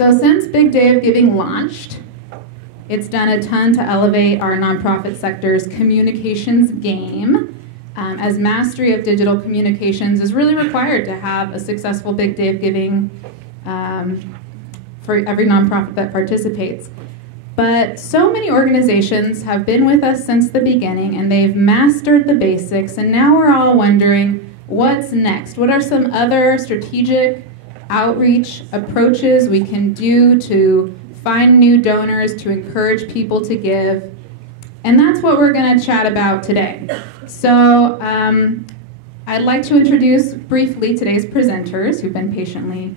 So since Big Day of Giving launched, it's done a ton to elevate our nonprofit sector's communications game, as mastery of digital communications is really required to have a successful Big Day of Giving for every nonprofit that participates. But so many organizations have been with us since the beginning, and they've mastered the basics, and now we're all wondering, what's next? What are some other strategic outreach approaches we can do to find new donors, to encourage people to give? And that's what we're going to chat about today. So I'd like to introduce briefly today's presenters who've been patiently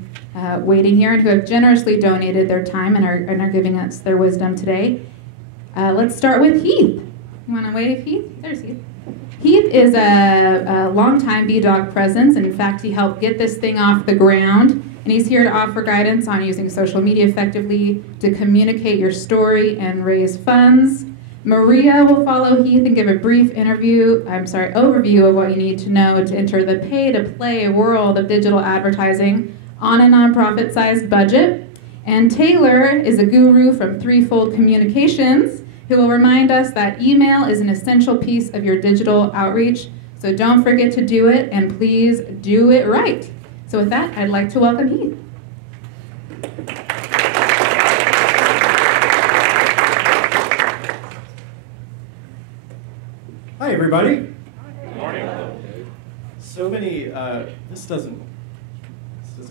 waiting here and who have generously donated their time and are giving us their wisdom today. Let's start with Heath. You want to wave, Heath? There's Heath. Heath is a longtime BDOG presence. In fact, he helped get this thing off the ground, and he's here to offer guidance on using social media effectively to communicate your story and raise funds. Maria will follow Heath and give a brief overview of what you need to know to enter the pay-to-play world of digital advertising on a nonprofit-sized budget. And Taylor is a guru from Threefold Communications who will remind us that email is an essential piece of your digital outreach. So don't forget to do it, and please do it right. So with that, I'd like to welcome Heath. Hi, everybody. Good morning. So many, this doesn't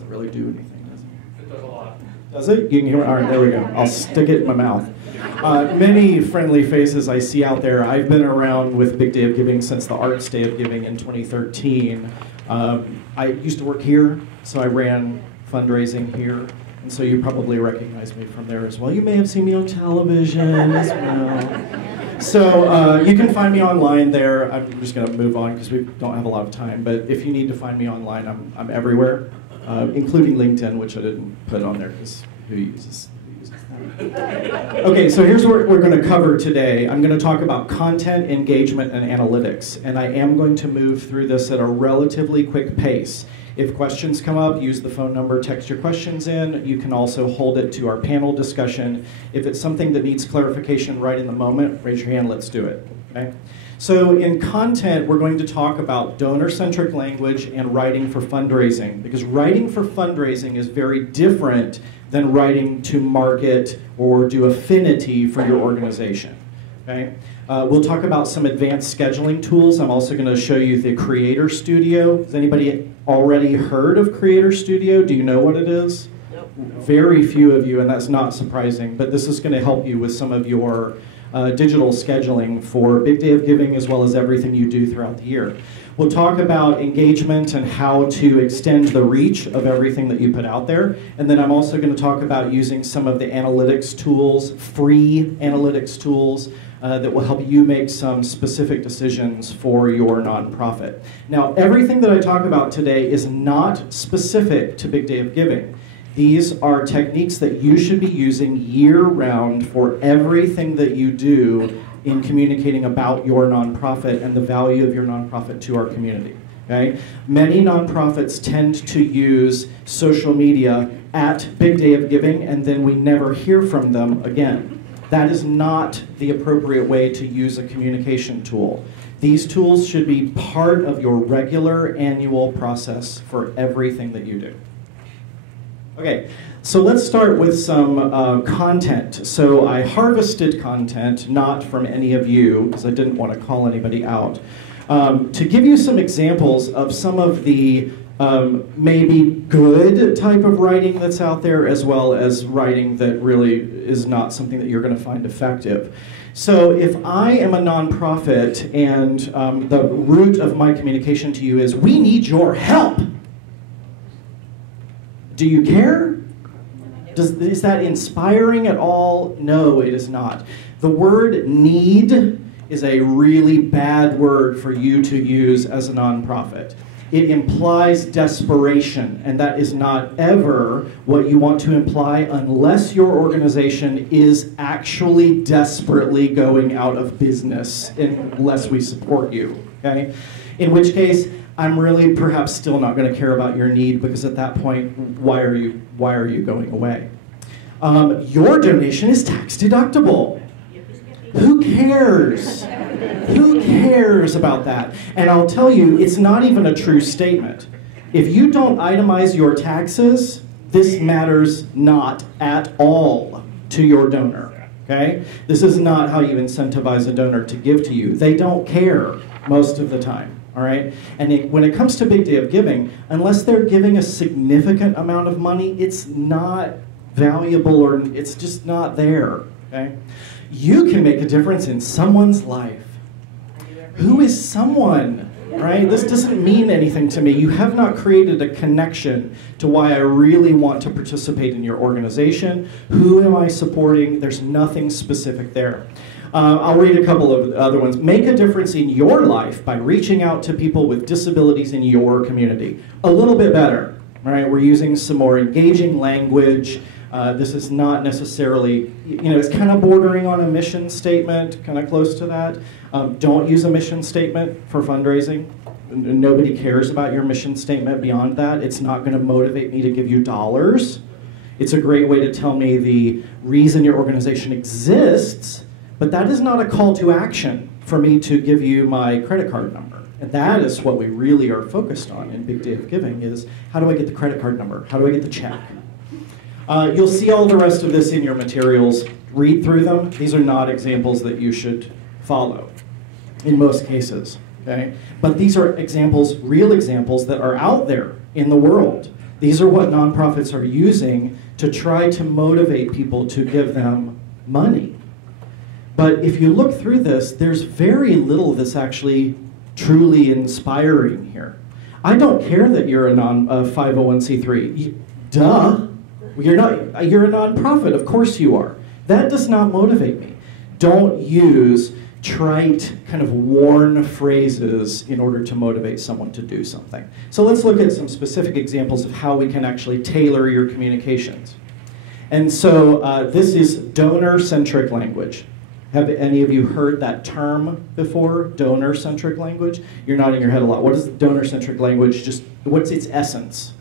really do anything, does it? It does a lot. Does it? You can hear it? All right, there we go. I'll stick it in my mouth. Many friendly faces I see out there. I've been around with Big Day of Giving since the Arts Day of Giving in 2013. I used to work here, so I ran fundraising here. And so you probably recognize me from there as well. You may have seen me on television as well. So you can find me online there. I'm just going to move on because we don't have a lot of time. But if you need to find me online, I'm everywhere, including LinkedIn, which I didn't put on there because who uses that? Okay, so here's what we're going to cover today. I'm going to talk about content, engagement, and analytics. And I am going to move through this at a relatively quick pace. If questions come up, use the phone number, text your questions in. You can also hold it to our panel discussion. If it's something that needs clarification right in the moment, raise your hand, let's do it. Okay? So in content, we're going to talk about donor-centric language and writing for fundraising, because writing for fundraising is very different than writing to market or do affinity for your organization. Okay? We'll talk about some advanced scheduling tools. I'm also going to show you the Creator Studio. Has anybody already heard of Creator Studio? Do you know what it is? Nope. Very few of you, and that's not surprising, but this is going to help you with some of your digital scheduling for Big Day of Giving as well as everything you do throughout the year. We'll talk about engagement and how to extend the reach of everything that you put out there. And then I'm also going to talk about using some of the analytics tools, free analytics tools, that will help you make some specific decisions for your nonprofit. Now, everything that I talk about today is not specific to Big Day of Giving. These are techniques that you should be using year-round for everything that you do in communicating about your nonprofit and the value of your nonprofit to our community. Okay? Many nonprofits tend to use social media at Big Day of Giving, and then we never hear from them again. That is not the appropriate way to use a communication tool. These tools should be part of your regular annual process for everything that you do. Okay, so let's start with some content. So I harvested content, not from any of you, because I didn't want to call anybody out, to give you some examples of some of the maybe good type of writing that's out there, as well as writing that really is not something that you're going to find effective. So if I am a nonprofit and the root of my communication to you is, we need your help, do you care? Is that inspiring at all? No, it is not. The word need is a really bad word for you to use as a nonprofit. It implies desperation, and that is not ever what you want to imply unless your organization is actually desperately going out of business unless we support you, okay? In which case, I'm really perhaps still not going to care about your need, because at that point, why are you going away? Your donation is tax deductible. Who cares? Who cares about that? And I'll tell you, it's not even a true statement. If you don't itemize your taxes, this matters not at all to your donor. Okay? This is not how you incentivize a donor to give to you. They don't care most of the time. All right? And when it comes to big day of giving, unless they're giving a significant amount of money, it's not valuable, or it's just not there. Okay? You can make a difference in someone's life. Who is someone? Right? This doesn't mean anything to me. You have not created a connection to why I really want to participate in your organization. Who am I supporting? There's nothing specific there. I'll read a couple of other ones. Make a difference in your life by reaching out to people with disabilities in your community. A little bit better, right? We're using some more engaging language. This is not necessarily, it's kind of bordering on a mission statement, kind of close to that. Don't use a mission statement for fundraising. Nobody cares about your mission statement beyond that. It's not going to motivate me to give you dollars. It's a great way to tell me the reason your organization exists, but that is not a call to action for me to give you my credit card number. And that is what we really are focused on in Big Day of Giving is, how do I get the credit card number? How do I get the check? You'll see all the rest of this in your materials. Read through them. These are not examples that you should follow in most cases. Okay? But these are examples, real examples that are out there in the world. These are what nonprofits are using to try to motivate people to give them money. But if you look through this, there's very little that's actually truly inspiring here. I don't care that you're a 501c3. Duh. You're a nonprofit, of course you are. That does not motivate me. Don't use trite, kind of worn phrases in order to motivate someone to do something. So let's look at some specific examples of how we can actually tailor your communications. And so this is donor-centric language. Have any of you heard that term before, donor-centric language? You're nodding your head a lot. What is donor-centric language? Just what's its essence?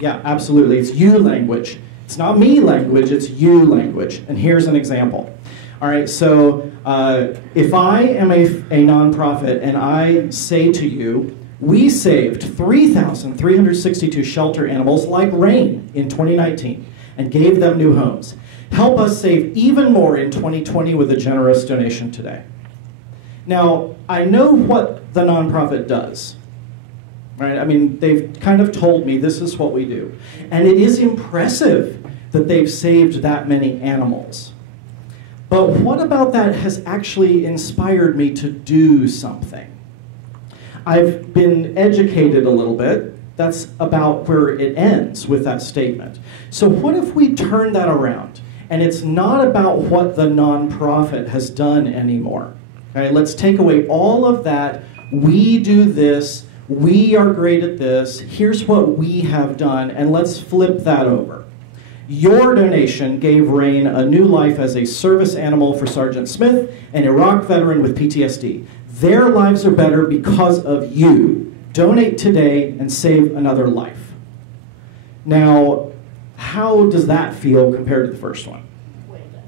Yeah, absolutely. It's you language. It's not me language, it's you language. And here's an example. All right, so if I am a nonprofit and I say to you, we saved 3,362 shelter animals like rain in 2019 and gave them new homes. Help us save even more in 2020 with a generous donation today. Now, I know what the nonprofit does. Right? I mean, they've kind of told me this is what we do. And it is impressive that they've saved that many animals. But what about that has actually inspired me to do something? I've been educated a little bit. That's about where it ends with that statement. So what if we turn that around? And it's not about what the nonprofit has done anymore. All right, let's take away all of that. We do this. We are great at this. Here's what we have done, and let's flip that over. Your donation gave Rain a new life as a service animal for Sergeant Smith, an Iraq veteran with PTSD. Their lives are better because of you. Donate today and save another life. Now, how does that feel compared to the first one? Way better.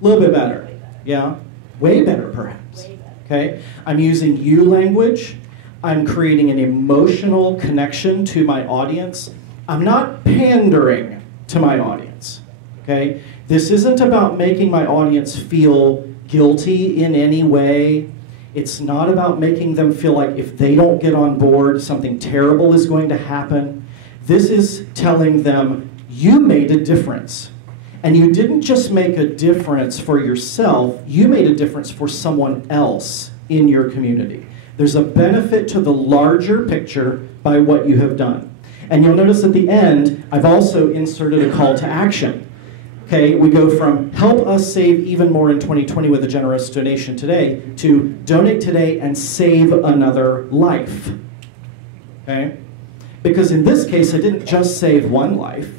A little bit better. Way better. Yeah? Way better, perhaps. Way better. Okay? I'm using you language. I'm creating an emotional connection to my audience. I'm not pandering to my audience, okay? This isn't about making my audience feel guilty in any way. It's not about making them feel like if they don't get on board, something terrible is going to happen. This is telling them, you made a difference. And you didn't just make a difference for yourself, you made a difference for someone else in your community. There's a benefit to the larger picture by what you have done. And you'll notice at the end, I've also inserted a call to action. Okay, we go from help us save even more in 2020 with a generous donation today to donate today and save another life. Okay? Because in this case, I didn't just save one life.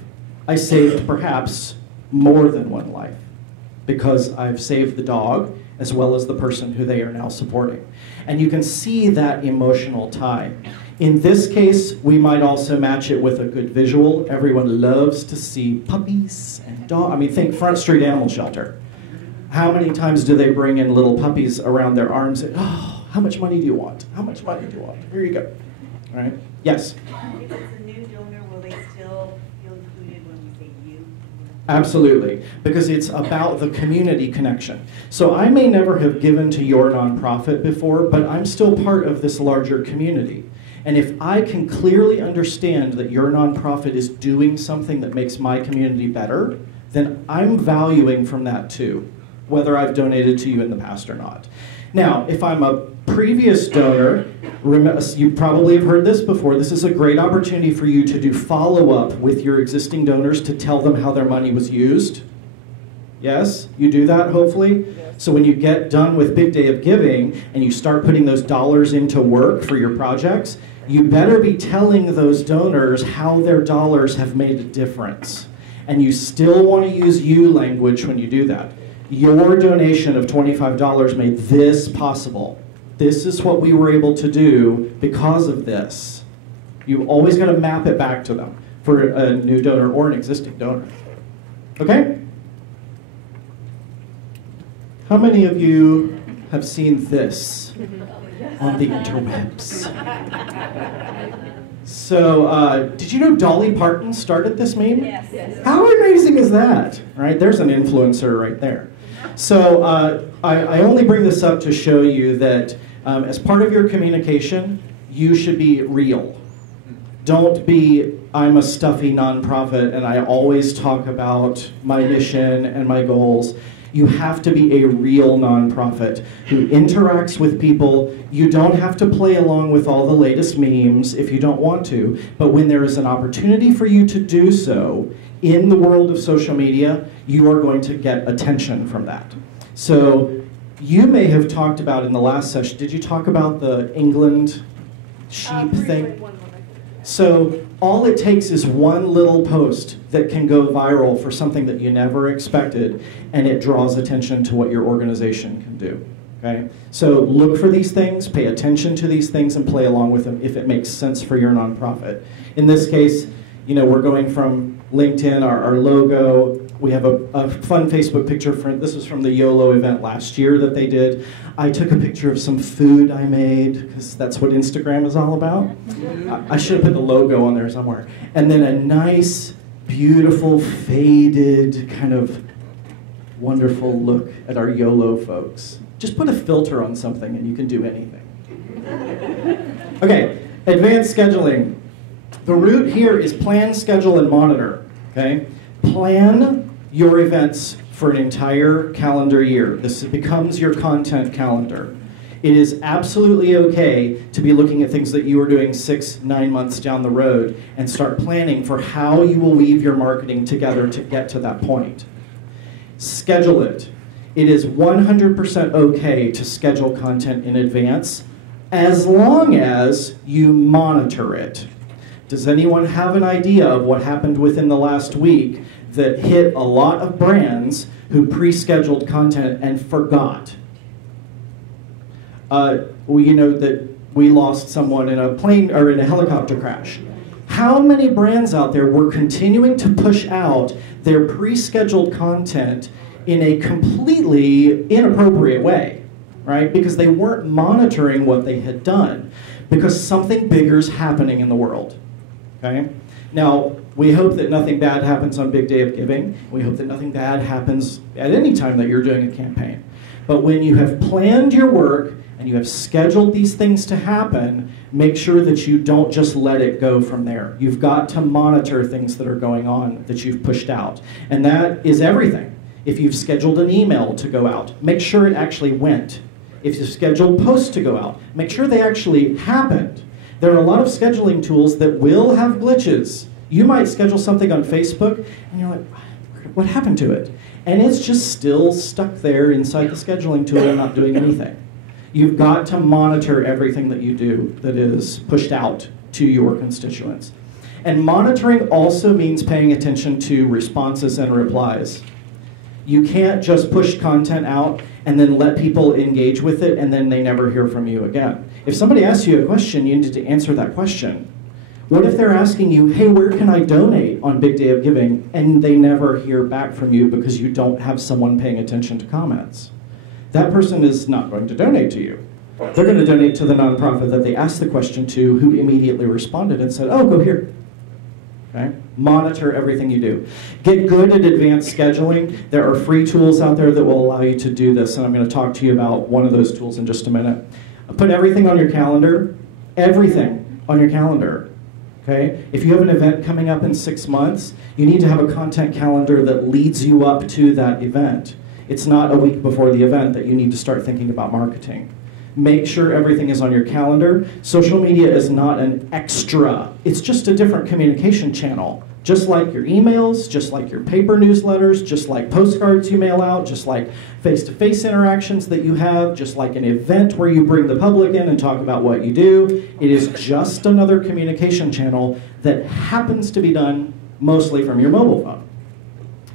I saved perhaps more than one life. because I've saved the dog as well as the person who they are now supporting. And you can see that emotional tie. In this case, we might also match it with a good visual. Everyone loves to see puppies and dogs. I mean, think Front Street Animal Shelter. How many times do they bring in little puppies around their arms and, oh, how much money do you want? How much money do you want? Here you go. All right? Yes? If it's a new donor, will they still feel included when we say you? Absolutely, because it's about the community connection. So I may never have given to your nonprofit before, but I'm still part of this larger community. And if I can clearly understand that your nonprofit is doing something that makes my community better, then I'm valuing from that too, whether I've donated to you in the past or not. Now, if I'm a previous donor, you probably have heard this before, this is a great opportunity for you to do follow-up with your existing donors to tell them how their money was used. Yes? You do that, hopefully? Yes. So when you get done with Big Day of Giving and you start putting those dollars into work for your projects, you better be telling those donors how their dollars have made a difference. And you still want to use you language when you do that. Your donation of $25 made this possible. This is what we were able to do because of this. You always got to map it back to them for a new donor or an existing donor. Okay? How many of you have seen this on the interwebs? So, did you know Dolly Parton started this meme? Yes. How amazing is that? Right? There's an influencer right there. So, I only bring this up to show you that as part of your communication, you should be real. Don't be, I'm a stuffy nonprofit and I always talk about my mission and my goals. You have to be a real nonprofit who interacts with people. You don't have to play along with all the latest memes if you don't want to, but when there is an opportunity for you to do so in the world of social media, you are going to get attention from that. So you may have talked about in the last session, did you talk about the England sheep thing? So all it takes is one little post that can go viral for something that you never expected, and it draws attention to what your organization can do. Okay? So look for these things, pay attention to these things, and play along with them if it makes sense for your nonprofit. In this case, you know, we're going from LinkedIn, our logo. We have a fun Facebook picture. This was from the YOLO event last year that they did. I took a picture of some food I made, because that's what Instagram is all about. I should have put the logo on there somewhere. And then a nice, beautiful, faded, kind of wonderful look at our YOLO folks. Just put a filter on something and you can do anything. Okay, advanced scheduling. The root here is plan, schedule, and monitor. Okay? Plan your events for an entire calendar year. This becomes your content calendar. It is absolutely okay to be looking at things that you are doing 6-9 months down the road and start planning for how you will weave your marketing together to get to that point. Schedule it. It is 100% okay to schedule content in advance as long as you monitor it. Does anyone have an idea of what happened within the last week that hit a lot of brands who pre-scheduled content and forgot? You know that we lost someone in a plane or in a helicopter crash. How many brands out there were continuing to push out their pre-scheduled content in a completely inappropriate way, right? Because they weren't monitoring what they had done, because something bigger is happening in the world. Okay? Now, we hope that nothing bad happens on Big Day of Giving. We hope that nothing bad happens at any time that you're doing a campaign. But when you have planned your work and you have scheduled these things to happen, make sure that you don't just let it go from there. You've got to monitor things that are going on that you've pushed out. And that is everything. If you've scheduled an email to go out, make sure it actually went. If you've scheduled posts to go out, make sure they actually happened. There are a lot of scheduling tools that will have glitches. You might schedule something on Facebook, and you're like, what happened to it? And it's just still stuck there inside the scheduling tool and not doing anything. You've got to monitor everything that you do that is pushed out to your constituents. And monitoring also means paying attention to responses and replies. You can't just push content out and then let people engage with it and then they never hear from you again. If somebody asks you a question, you need to answer that question. What if they're asking you, hey, where can I donate on Big Day of Giving? And they never hear back from you because you don't have someone paying attention to comments. That person is not going to donate to you. They're going to donate to the nonprofit that they asked the question to, who immediately responded and said, oh, go here. Okay? Monitor everything you do. Get good at advanced scheduling. There are free tools out there that will allow you to do this, and I'm going to talk to you about one of those tools in just a minute. Put everything on your calendar. Everything on your calendar. Okay? If you have an event coming up in 6 months, you need to have a content calendar that leads you up to that event. It's not a week before the event that you need to start thinking about marketing. Make sure everything is on your calendar. Social media is not an extra. It's just a different communication channel. Just like your emails, just like your paper newsletters, just like postcards you mail out, just like face-to-face interactions that you have, just like an event where you bring the public in and talk about what you do. It is just another communication channel that happens to be done mostly from your mobile phone.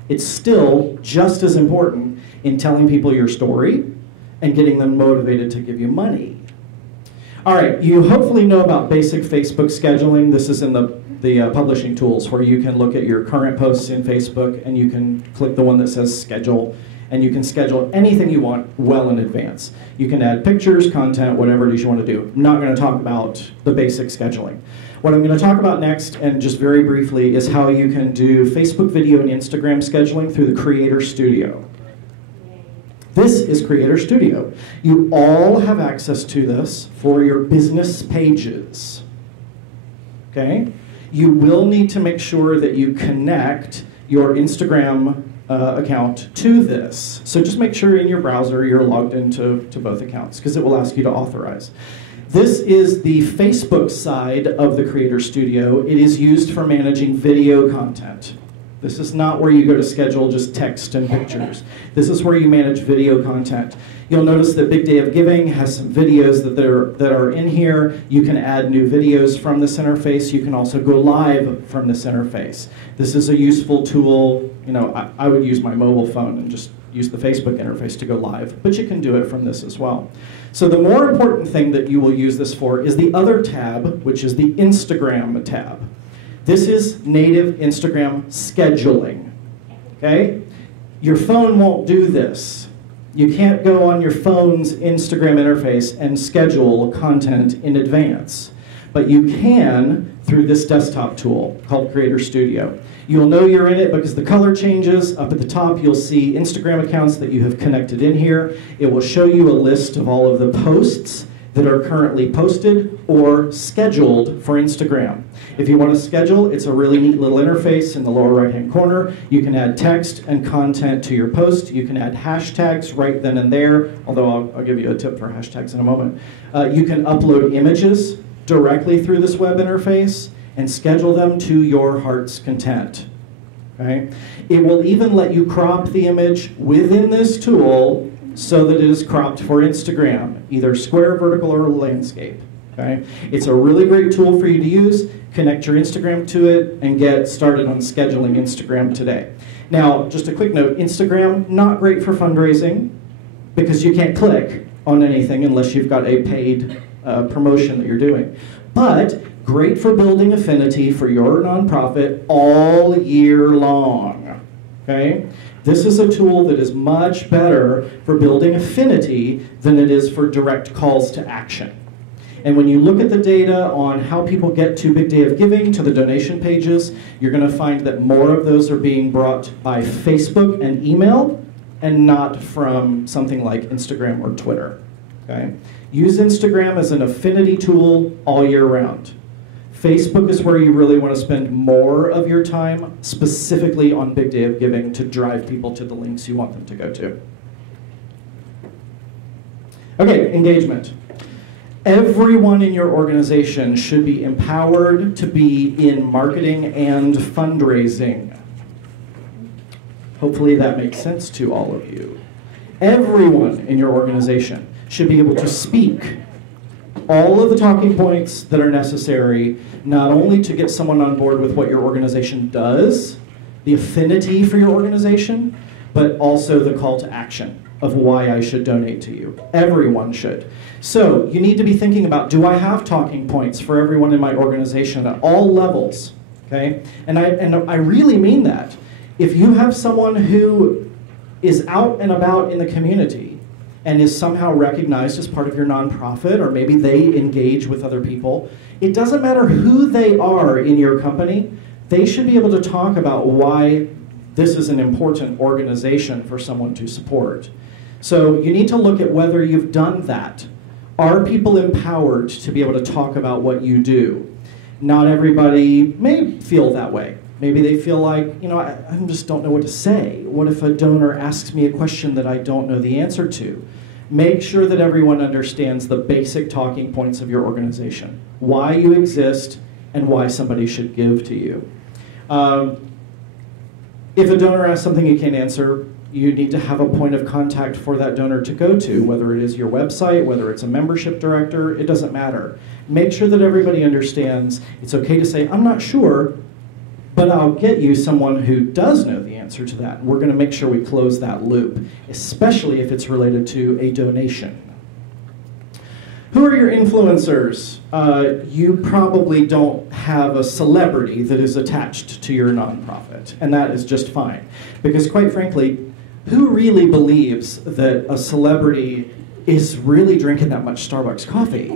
It's still just as important in telling people your story and getting them motivated to give you money. All right, you hopefully know about basic Facebook scheduling. This is in the publishing tools where you can look at your current posts in Facebook and you can click the one that says schedule and you can schedule anything you want well in advance. You can add pictures, content, whatever it is you want to do. I'm not going to talk about the basic scheduling. What I'm going to talk about next, and just very briefly, is how you can do Facebook video and Instagram scheduling through the Creator Studio. This is Creator Studio. You all have access to this for your business pages. Okay? You will need to make sure that you connect your Instagram account to this. So just make sure in your browser you're logged into both accounts because it will ask you to authorize. This is the Facebook side of the Creator Studio. It is used for managing video content. This is not where you go to schedule just text and pictures. This is where you manage video content. You'll notice that Big Day of Giving has some videos that are in here. You can add new videos from this interface. You can also go live from this interface. This is a useful tool. You know, I would use my mobile phone and just use the Facebook interface to go live, but you can do it from this as well. So the more important thing that you will use this for is the other tab, which is the Instagram tab. This is native Instagram scheduling, okay? Your phone won't do this. You can't go on your phone's Instagram interface and schedule content in advance, but you can through this desktop tool called Creator Studio. You'll know you're in it because the color changes. Up at the top, you'll see Instagram accounts that you have connected in here. It will show you a list of all of the posts that are currently posted or scheduled for Instagram. If you want to schedule, it's a really neat little interface in the lower right-hand corner. You can add text and content to your post. You can add hashtags right then and there, although I'll give you a tip for hashtags in a moment. You can upload images directly through this web interface and schedule them to your heart's content. Okay? It will even let you crop the image within this tool so that it is cropped for Instagram, either square, vertical, or landscape. Okay? It's a really great tool for you to use. Connect your Instagram to it and get started on scheduling Instagram today. Now, just a quick note, Instagram, not great for fundraising because you can't click on anything unless you've got a paid promotion that you're doing. But great for building affinity for your nonprofit all year long. Okay? This is a tool that is much better for building affinity than it is for direct calls to action. And when you look at the data on how people get to Big Day of Giving, to the donation pages, you're going to find that more of those are being brought by Facebook and email and not from something like Instagram or Twitter. Okay? Use Instagram as an affinity tool all year round. Facebook is where you really want to spend more of your time, specifically on Big Day of Giving, to drive people to the links you want them to go to. Okay, engagement. Everyone in your organization should be empowered to be in marketing and fundraising. Hopefully that makes sense to all of you. Everyone in your organization should be able to speak all of the talking points that are necessary, not only to get someone on board with what your organization does, the affinity for your organization, but also the call to action of why I should donate to you. Everyone should. So you need to be thinking about, do I have talking points for everyone in my organization at all levels? Okay? And I really mean that. If you have someone who is out and about in the community and is somehow recognized as part of your nonprofit, or maybe they engage with other people, it doesn't matter who they are in your company, they should be able to talk about why this is an important organization for someone to support. So you need to look at whether you've done that. Are people empowered to be able to talk about what you do? Not everybody may feel that way. Maybe they feel like, you know, I just don't know what to say. What if a donor asks me a question that I don't know the answer to? Make sure that everyone understands the basic talking points of your organization, why you exist, and why somebody should give to you. If a donor asks something you can't answer, you need to have a point of contact for that donor to go to, whether it is your website, whether it's a membership director, it doesn't matter. Make sure that everybody understands it's okay to say, I'm not sure, but I'll get you someone who does know the answer to that. We're going to make sure we close that loop, especially if it's related to a donation. Who are your influencers? You probably don't have a celebrity that is attached to your nonprofit, and that is just fine. Because quite frankly, who really believes that a celebrity is really drinking that much Starbucks coffee?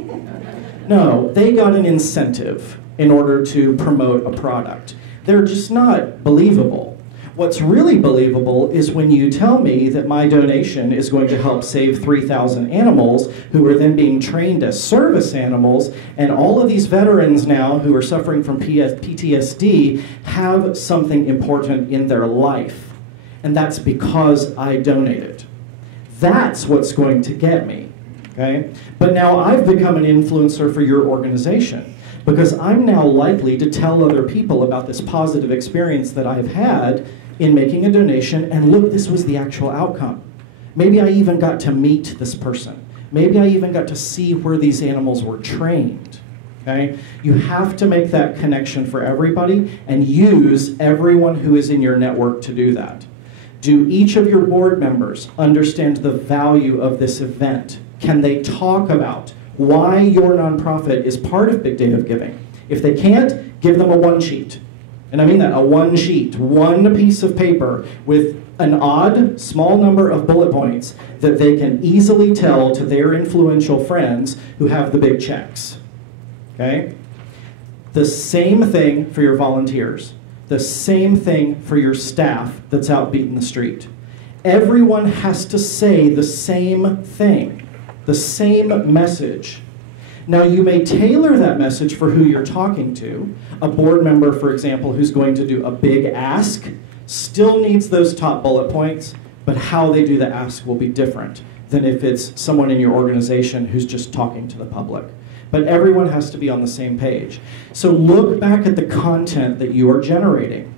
No, they got an incentive in order to promote a product. They're just not believable. What's really believable is when you tell me that my donation is going to help save 3,000 animals who are then being trained as service animals, and all of these veterans now who are suffering from PTSD have something important in their life. And that's because I donated. That's what's going to get me, okay? But now I've become an influencer for your organization, because I'm now likely to tell other people about this positive experience that I've had in making a donation, and look, this was the actual outcome. Maybe I even got to meet this person. Maybe I even got to see where these animals were trained, okay? You have to make that connection for everybody and use everyone who is in your network to do that. Do each of your board members understand the value of this event? Can they talk about why your nonprofit is part of Big Day of Giving? If they can't, give them a one sheet. And I mean that, a one sheet, one piece of paper with an odd, small number of bullet points that they can easily tell to their influential friends who have the big checks, okay? The same thing for your volunteers. The same thing for your staff that's out beating the street. Everyone has to say the same thing, the same message. Now, you may tailor that message for who you're talking to. A board member, for example, who's going to do a big ask still needs those top bullet points, but how they do the ask will be different than if it's someone in your organization who's just talking to the public. But everyone has to be on the same page. So look back at the content that you are generating.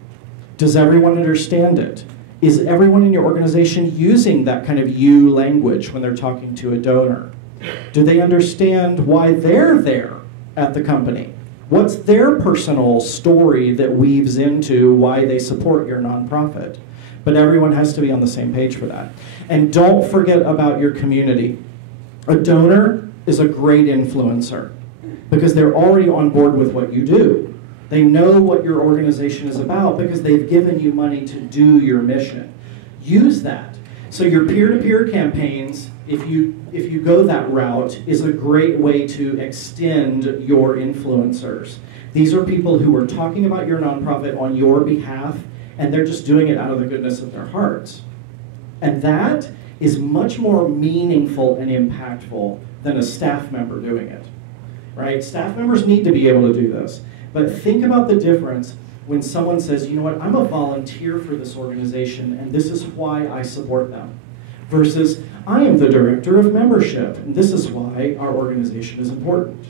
Does everyone understand it? Is everyone in your organization using that kind of you language when they're talking to a donor? Do they understand why they're there at the company? What's their personal story that weaves into why they support your nonprofit? But everyone has to be on the same page for that. And don't forget about your community. A donor is a great influencer because they're already on board with what you do. They know what your organization is about because they've given you money to do your mission. Use that. So your peer-to-peer campaigns, if you go that route, is a great way to extend your influencers. These are people who are talking about your nonprofit on your behalf, and they're just doing it out of the goodness of their hearts. And that is much more meaningful and impactful than a staff member doing it, right? Staff members need to be able to do this. But think about the difference when someone says, you know what, I'm a volunteer for this organization, and this is why I support them. Versus, I am the director of membership, and this is why our organization is important.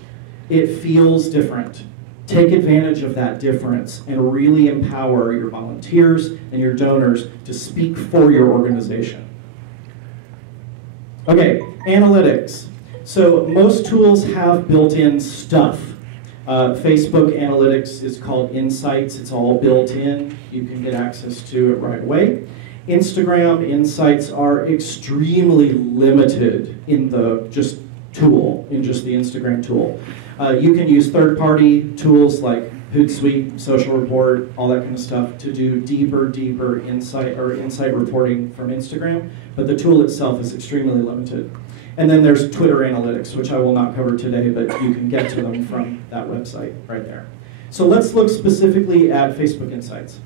It feels different. Take advantage of that difference and really empower your volunteers and your donors to speak for your organization. Okay, analytics. So most tools have built-in stuff. Facebook Analytics is called Insights. It's all built in. You can get access to it right away. Instagram insights are extremely limited in the just the Instagram tool. You can use third-party tools like Hootsuite, Social Report, all that kind of stuff to do deeper insight reporting from Instagram, but the tool itself is extremely limited. And then there's Twitter Analytics, which I will not cover today, but you can get to them from that website right there. So let's look specifically at Facebook Insights.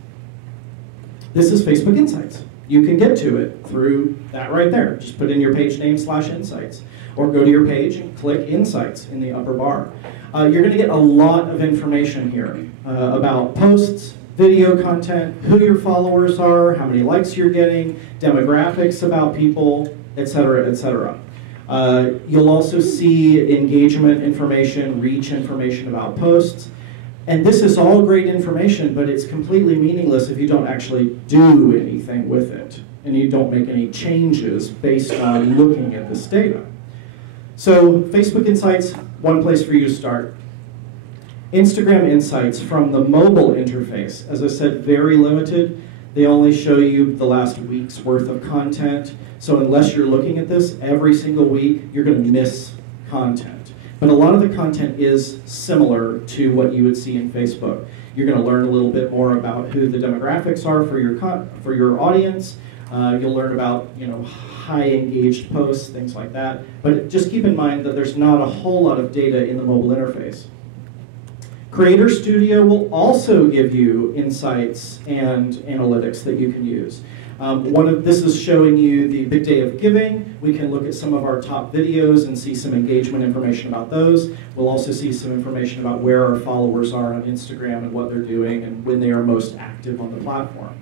This is Facebook Insights. You can get to it through that right there. Just put in your page name /insights, or go to your page and click Insights in the upper bar. You're going to get a lot of information here about posts, video content, who your followers are, how many likes you're getting, demographics about people, etc., etc. You'll also see engagement information, reach information about posts. And this is all great information, but it's completely meaningless if you don't actually do anything with it and you don't make any changes based on looking at this data. So Facebook Insights, one place for you to start. Instagram Insights from the mobile interface, as I said, very limited. They only show you the last week's worth of content. So unless you're looking at this every single week, you're going to miss content. But a lot of the content is similar to what you would see in Facebook. You're going to learn a little bit more about who the demographics are for your audience. You'll learn about high engaged posts, things like that. But just keep in mind that there's not a whole lot of data in the mobile interface. Creator Studio will also give you insights and analytics that you can use. This is showing you the big day of giving. We can look at some of our top videos and see some engagement information about those. We'll also see some information about where our followers are on Instagram and what they're doing and when they are most active on the platform.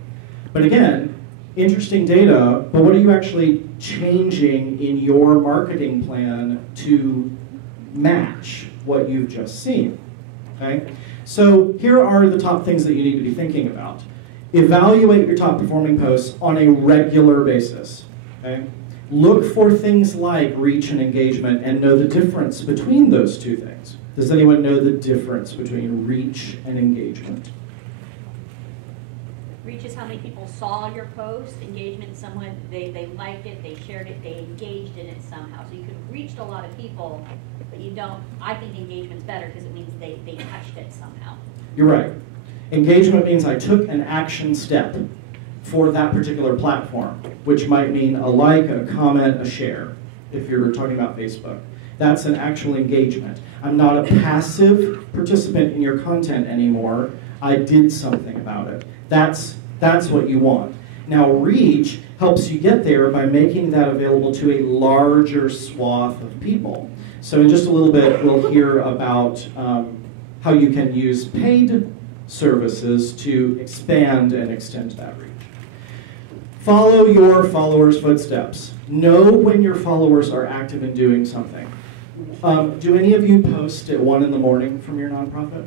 But again, interesting data, but what are you actually changing in your marketing plan to match what you've just seen? Okay? So here are the top things that you need to be thinking about. Evaluate your top performing posts on a regular basis. Okay? Look for things like reach and engagement and know the difference between those two things. Does anyone know the difference between reach and engagement? Reach is how many people saw your post. Engagement, someone, they liked it, they shared it, they engaged in it somehow. So you could have reached a lot of people, but you don't. I think engagement's better because it means they touched it somehow. You're right. Engagement means I took an action step for that particular platform, which might mean a like, a comment, a share, if you're talking about Facebook. That's an actual engagement. I'm not a passive participant in your content anymore. I did something about it. That's what you want. Now, reach helps you get there by making that available to a larger swath of people. So in just a little bit, we'll hear about how you can use paid services to expand and extend that reach. Follow your followers' footsteps. Know when your followers are active in doing something. Do any of you post at 1 in the morning from your nonprofit?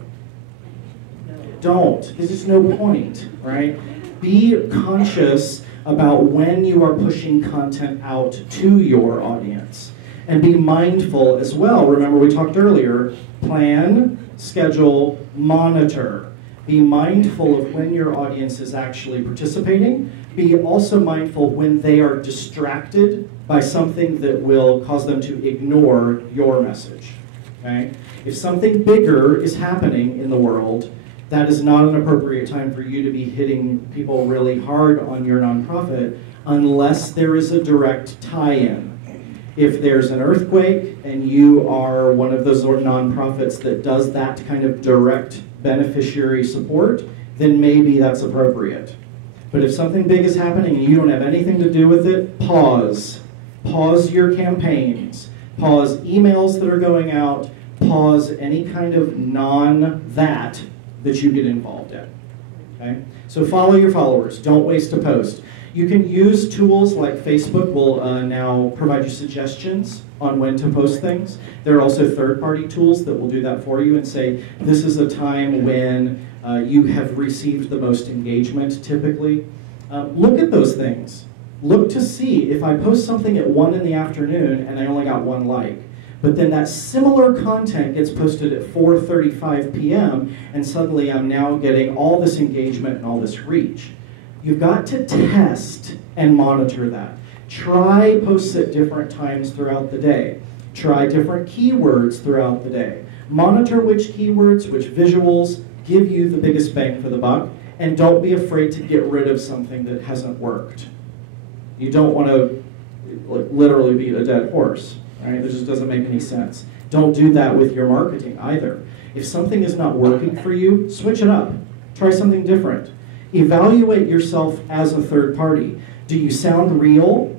Don't. There's just no point, right? Be conscious about when you are pushing content out to your audience. And be mindful as well. Remember, we talked earlier, plan, schedule, monitor. Be mindful of when your audience is actually participating. Be also mindful when they are distracted by something that will cause them to ignore your message. Okay? If something bigger is happening in the world, that is not an appropriate time for you to be hitting people really hard on your nonprofit unless there is a direct tie-in. If there's an earthquake and you are one of those nonprofits that does that kind of direct beneficiary support, then maybe that's appropriate. But if something big is happening and you don't have anything to do with it, pause. Pause your campaigns. Pause emails that are going out. Pause any kind of non-that you get involved in. Okay? So follow your followers. Don't waste a post. You can use tools like Facebook will now provide you suggestions on when to post things. There are also third-party tools that will do that for you and say, this is a time when you have received the most engagement, typically. Look at those things. Look to see if I post something at 1 in the afternoon and I only got 1 like, but then that similar content gets posted at 4:35 p.m. and suddenly I'm now getting all this engagement and all this reach. You've got to test and monitor that. Try posts at different times throughout the day. Try different keywords throughout the day. Monitor which keywords, which visuals give you the biggest bang for the buck, and don't be afraid to get rid of something that hasn't worked. You don't want to literally beat a dead horse, right? That just doesn't make any sense. Don't do that with your marketing either. If something is not working for you, switch it up. Try something different. Evaluate yourself as a third party. Do you sound real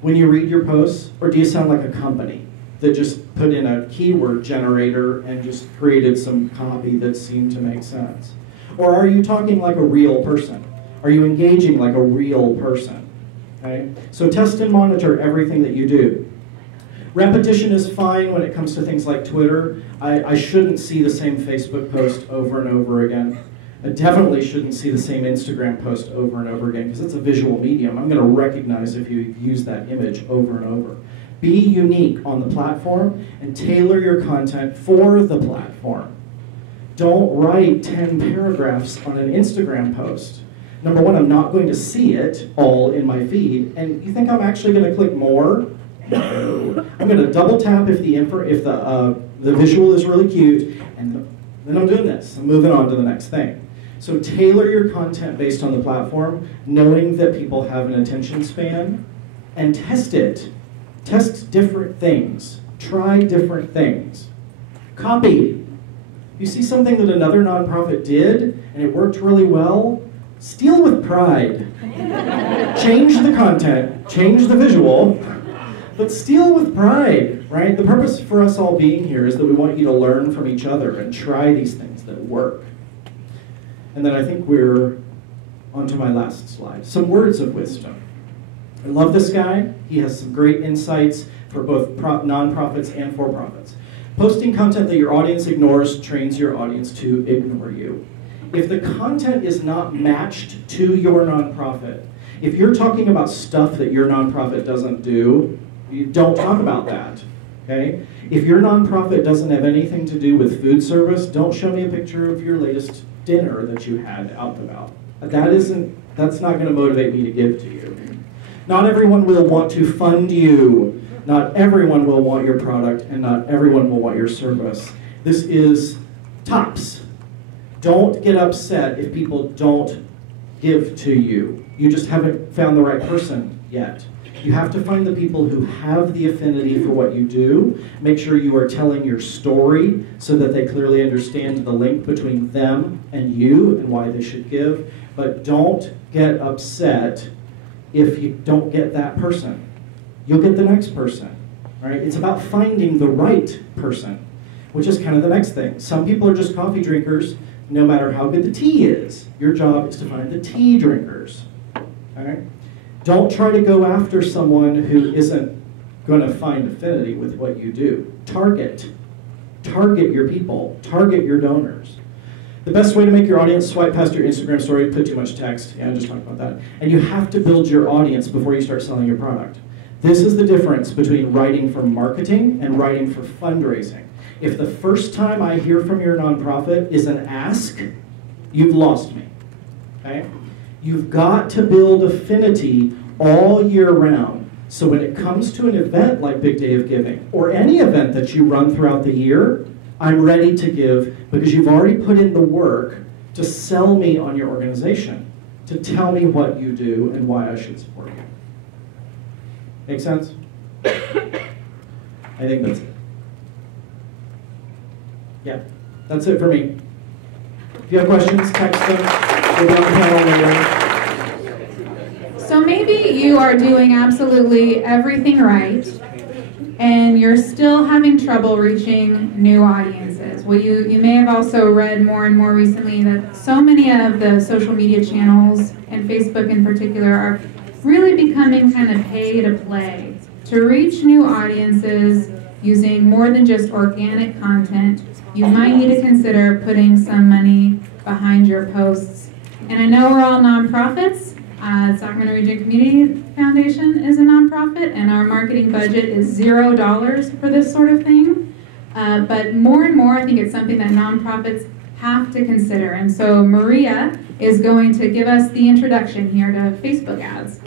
when you read your posts, or do you sound like a company that just put in a keyword generator and just created some copy that seemed to make sense? Or are you talking like a real person? Are you engaging like a real person? Okay? So test and monitor everything that you do. Repetition is fine when it comes to things like Twitter. I shouldn't see the same Facebook post over and over again. I definitely shouldn't see the same Instagram post over and over again, because it's a visual medium. I'm going to recognize if you use that image over and over. Be unique on the platform and tailor your content for the platform. Don't write 10 paragraphs on an Instagram post. Number one, I'm not going to see it all in my feed. And you think I'm actually going to click more? No. I'm going to double tap if the visual is really cute, and then I'm doing this. I'm moving on to the next thing. So tailor your content based on the platform, knowing that people have an attention span, and test it. Test different things. Try different things. Copy. You see something that another nonprofit did, and it worked really well, steal with pride. Change the content, change the visual, but steal with pride, right? The purpose for us all being here is that we want you to learn from each other and try these things that work. And then I think we're on to my last slide. Some words of wisdom. I love this guy. He has some great insights for both nonprofits and for-profits. Posting content that your audience ignores trains your audience to ignore you. If the content is not matched to your nonprofit, if you're talking about stuff that your nonprofit doesn't do, you don't talk about that, okay? If your nonprofit doesn't have anything to do with food service, don't show me a picture of your latest dinner that you had out and about. That's not going to motivate me to give to you. Not everyone will want to fund you. Not everyone will want your product, and not everyone will want your service. This is tops. Don't get upset if people don't give to you. You just haven't found the right person yet. You have to find the people who have the affinity for what you do. Make sure you are telling your story so that they clearly understand the link between them and you and why they should give. But don't get upset if you don't get that person. You'll get the next person, right? It's about finding the right person, which is kind of the next thing. Some people are just coffee drinkers, no matter how good the tea is. Your job is to find the tea drinkers, all right? Don't try to go after someone who isn't going to find affinity with what you do. Target your people, target your donors. The best way to make your audience swipe past your Instagram story, put too much text, yeah, I just talked about that. And you have to build your audience before you start selling your product. This is the difference between writing for marketing and writing for fundraising. If the first time I hear from your nonprofit is an ask, you've lost me, okay? You've got to build affinity all year round. So when it comes to an event like Big Day of Giving, or any event that you run throughout the year, I'm ready to give because you've already put in the work to sell me on your organization, to tell me what you do and why I should support you. Make sense? I think that's it. Yeah, that's it for me. If you have questions, text them. We'll be on the panel later. So maybe you are doing absolutely everything right, and you're still having trouble reaching new audiences. Well, you may have also read more and more recently that so many of the social media channels, and Facebook in particular, are really becoming kind of pay to play. To reach new audiences using more than just organic content, you might need to consider putting some money behind your posts. And I know we're all nonprofits. Sacramento Region Community Foundation is a nonprofit, and our marketing budget is $0 for this sort of thing. But more and more, I think it's something that nonprofits have to consider. And so Maria is going to give us the introduction here to Facebook ads.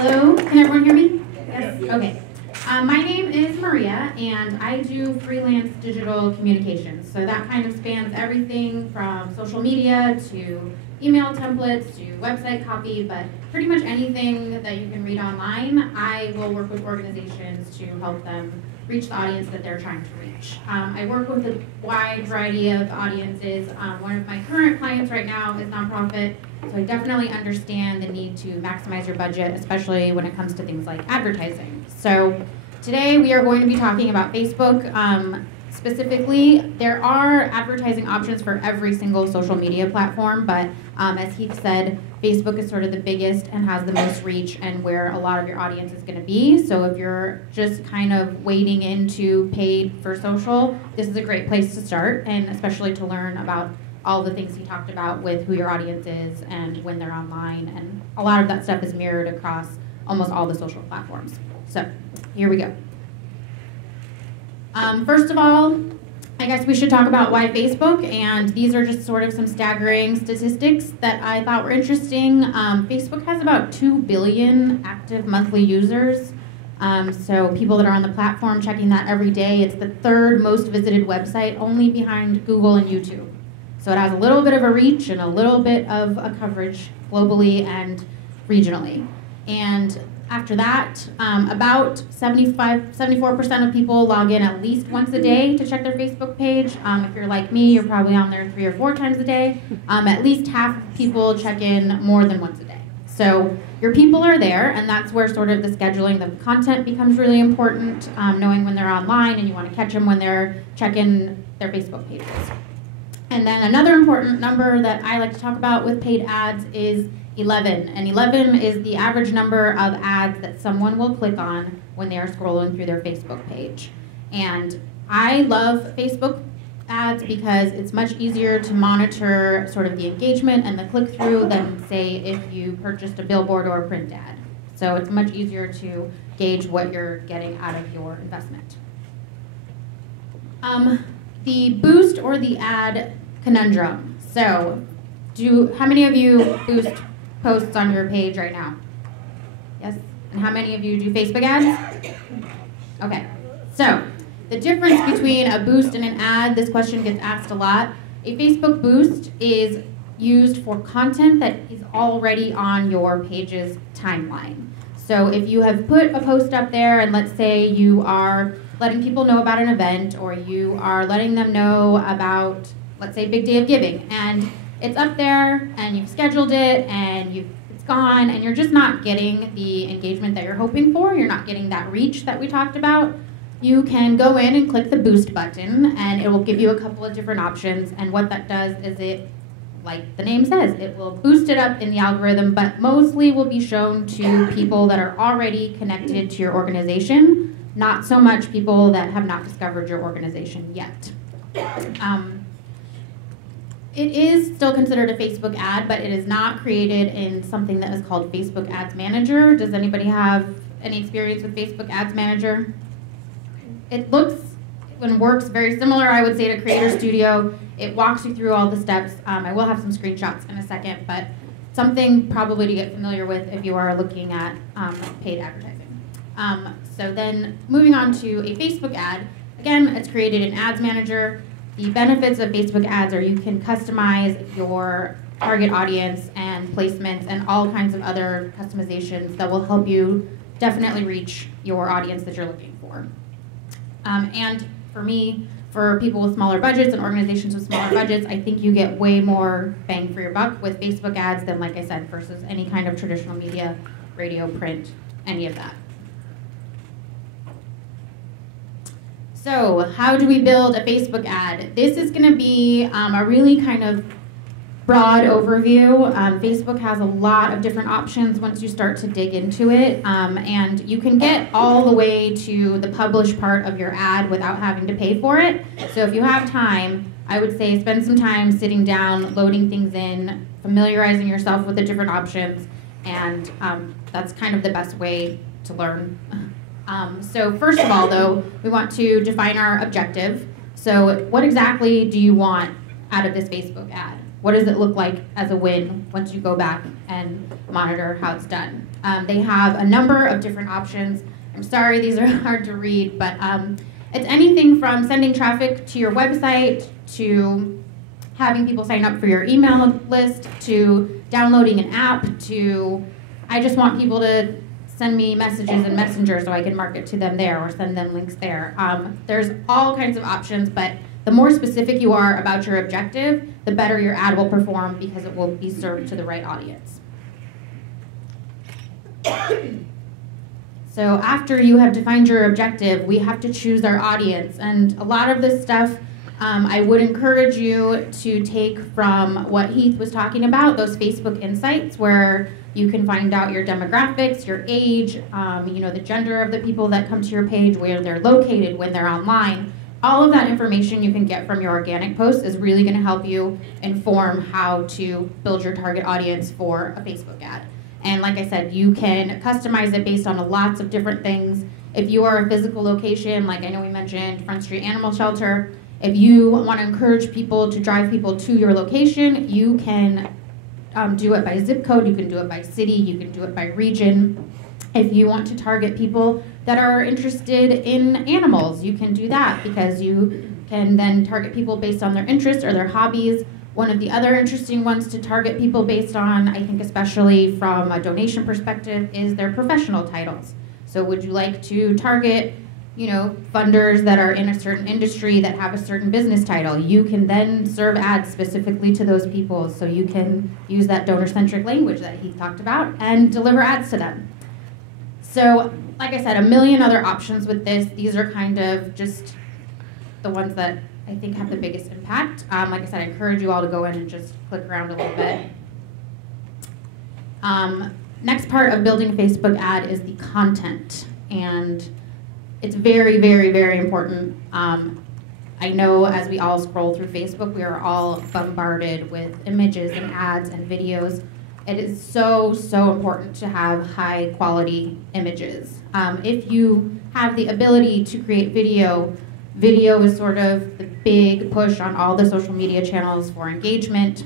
Hello, can everyone hear me? Yes. Okay. My name is Maria, and I do freelance digital communications. So that kind of spans everything from social media to email templates to website copy, but pretty much anything that you can read online, I will work with organizations to help them reach the audience that they're trying to reach. I work with a wide variety of audiences. One of my current clients right now is nonprofit, so I definitely understand the need to maximize your budget, especially when it comes to things like advertising. So today we are going to be talking about Facebook. Specifically, there are advertising options for every single social media platform, but as Heath said, Facebook is sort of the biggest and has the most reach and where a lot of your audience is going to be. So if you're just kind of wading into paid for social, this is a great place to start, and especially to learn about all the things he talked about with who your audience is and when they're online. And a lot of that stuff is mirrored across almost all the social platforms. So here we go. First of all, I guess we should talk about why Facebook, and these are just sort of some staggering statistics that I thought were interesting. Facebook has about 2 billion active monthly users, so people that are on the platform checking that every day. It's the third most visited website, only behind Google and YouTube. So it has a little bit of a reach and a little bit of a coverage globally and regionally. And after that, about 74% of people log in at least once a day to check their Facebook page. If you're like me, you're probably on there 3 or 4 times a day. At least half of people check in more than once a day. So your people are there, and that's where sort of the scheduling of content becomes really important, knowing when they're online, and you want to catch them when they're checking their Facebook pages. And then another important number that I like to talk about with paid ads is 11, and 11 is the average number of ads that someone will click on when they are scrolling through their Facebook page. And I love Facebook ads because it's much easier to monitor sort of the engagement and the click-through than, say, if you purchased a billboard or a print ad. So it's much easier to gauge what you're getting out of your investment. The boost or the ad conundrum. So how many of you boost posts on your page right now? Yes? And how many of you do Facebook ads? Okay. So the difference between a boost and an ad, this question gets asked a lot. A Facebook boost is used for content that is already on your page's timeline. So if you have put a post up there, and let's say you are letting people know about an event, or you are letting them know about, let's say, Big Day of Giving, and it's up there, and you've scheduled it, and it's gone, and you're just not getting the engagement that you're hoping for, you're not getting that reach that we talked about, you can go in and click the boost button, and it will give you a couple of different options, and what that does is it, like the name says, it will boost it up in the algorithm, but mostly will be shown to people that are already connected to your organization, not so much people that have not discovered your organization yet. It is still considered a Facebook ad, but it is not created in something that is called Facebook Ads Manager. Does anybody have any experience with Facebook Ads Manager? It looks and works very similar, I would say, to Creator Studio. It walks you through all the steps. I will have some screenshots in a second, but something probably to get familiar with if you are looking at paid advertising. So then moving on to a Facebook ad, again, it's created in Ads Manager. The benefits of Facebook ads are you can customize your target audience and placements and all kinds of other customizations that will help you definitely reach your audience that you're looking for. And for me, for people with smaller budgets and organizations with smaller budgets, I think you get way more bang for your buck with Facebook ads than, like I said, versus any kind of traditional media, radio, print, any of that. So how do we build a Facebook ad? This is going to be a really kind of broad overview. Facebook has a lot of different options once you start to dig into it, and you can get all the way to the publish part of your ad without having to pay for it. So if you have time, I would say spend some time sitting down, loading things in, familiarizing yourself with the different options, and that's kind of the best way to learn. So first of all, though, we want to define our objective. So what exactly do you want out of this Facebook ad? What does it look like as a win once you go back and monitor how it's done? They have a number of different options. I'm sorry, these are hard to read, but it's anything from sending traffic to your website, to having people sign up for your email list, to downloading an app, to I just want people to send me messages in Messenger so I can market to them there or send them links there. There's all kinds of options, but the more specific you are about your objective, the better your ad will perform because it will be served to the right audience. So after you have defined your objective, we have to choose our audience. And a lot of this stuff I would encourage you to take from what Heath was talking about, those Facebook insights where you can find out your demographics, your age, the gender of the people that come to your page, where they're located, when they're online. All of that information you can get from your organic posts is really going to help you inform how to build your target audience for a Facebook ad. And like I said, you can customize it based on lots of different things. If you are a physical location, like I know we mentioned Front Street Animal Shelter, if you want to encourage people to drive people to your location, you can do it by zip code, you can do it by city, you can do it by region. If you want to target people that are interested in animals, you can do that because you can then target people based on their interests or their hobbies. One of the other interesting ones to target people based on, I think especially from a donation perspective, is their professional titles. So would you like to target funders that are in a certain industry that have a certain business title? You can then serve ads specifically to those people, so you can use that donor-centric language that he talked about and deliver ads to them. So, like I said, a million other options with this. These are kind of just the ones that I think have the biggest impact. Like I said, I encourage you all to go in and just click around a little bit. Next part of building a Facebook ad is the content, and it's very, very, very important. I know as we all scroll through Facebook, we are all bombarded with images and ads and videos. It is so, so important to have high quality images. If you have the ability to create video is sort of the big push on all the social media channels for engagement.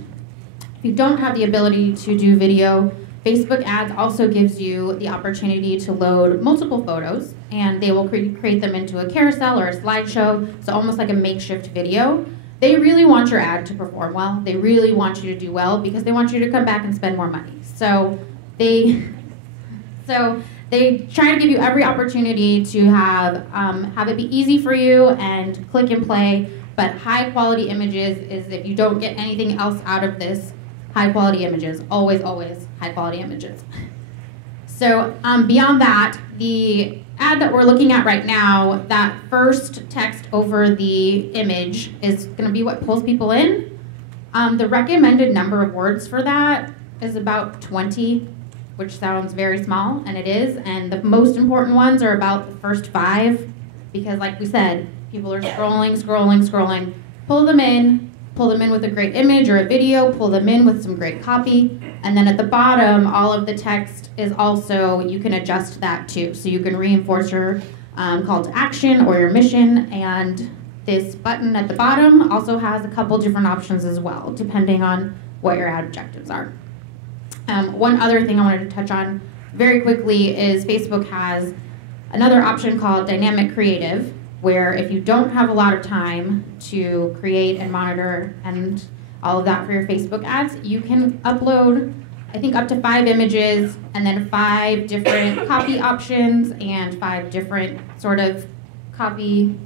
If you don't have the ability to do video, Facebook ads also gives you the opportunity to load multiple photos, and they will create them into a carousel or a slideshow, so almost like a makeshift video. They really want your ad to perform well. They really want you to do well because they want you to come back and spend more money. So they try to give you every opportunity to have it be easy for you and click and play, but high quality images is, if you don't get anything else out of this, high quality images, always, always high quality images. So beyond that, the ad that we're looking at right now, that first text over the image is going to be what pulls people in. The recommended number of words for that is about 20, which sounds very small, and it is. And the most important ones are about the first 5, because like we said, people are scrolling, scrolling, scrolling. Pull them in with a great image or a video, pull them in with some great copy. And then at the bottom, all of the text is also, you can adjust that too. So you can reinforce your call to action or your mission. And this button at the bottom also has a couple different options as well, depending on what your ad objectives are. One other thing I wanted to touch on very quickly is Facebook has another option called Dynamic Creative, where if you don't have a lot of time to create and monitor and all of that for your Facebook ads, you can upload, I think, up to 5 images and then 5 different copy options and 5 different sort of copy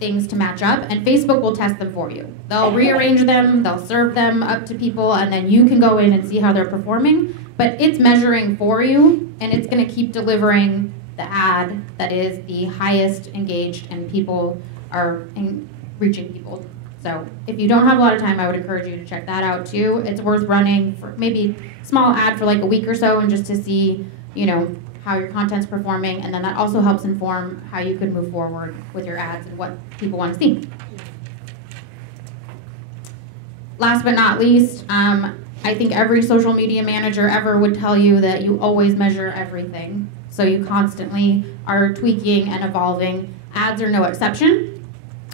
things to match up, and Facebook will test them for you. They'll rearrange them, they'll serve them up to people, and then you can go in and see how they're performing, but it's measuring for you, and it's going to keep delivering the ad that is the highest engaged and people are reaching people. So if you don't have a lot of time, I would encourage you to check that out too. It's worth running for maybe a small ad for like a week or so, and just to see, how your content's performing, and then that also helps inform how you could move forward with your ads and what people want to see. Last but not least, I think every social media manager ever would tell you that you always measure everything. So you constantly are tweaking and evolving. Ads are no exception.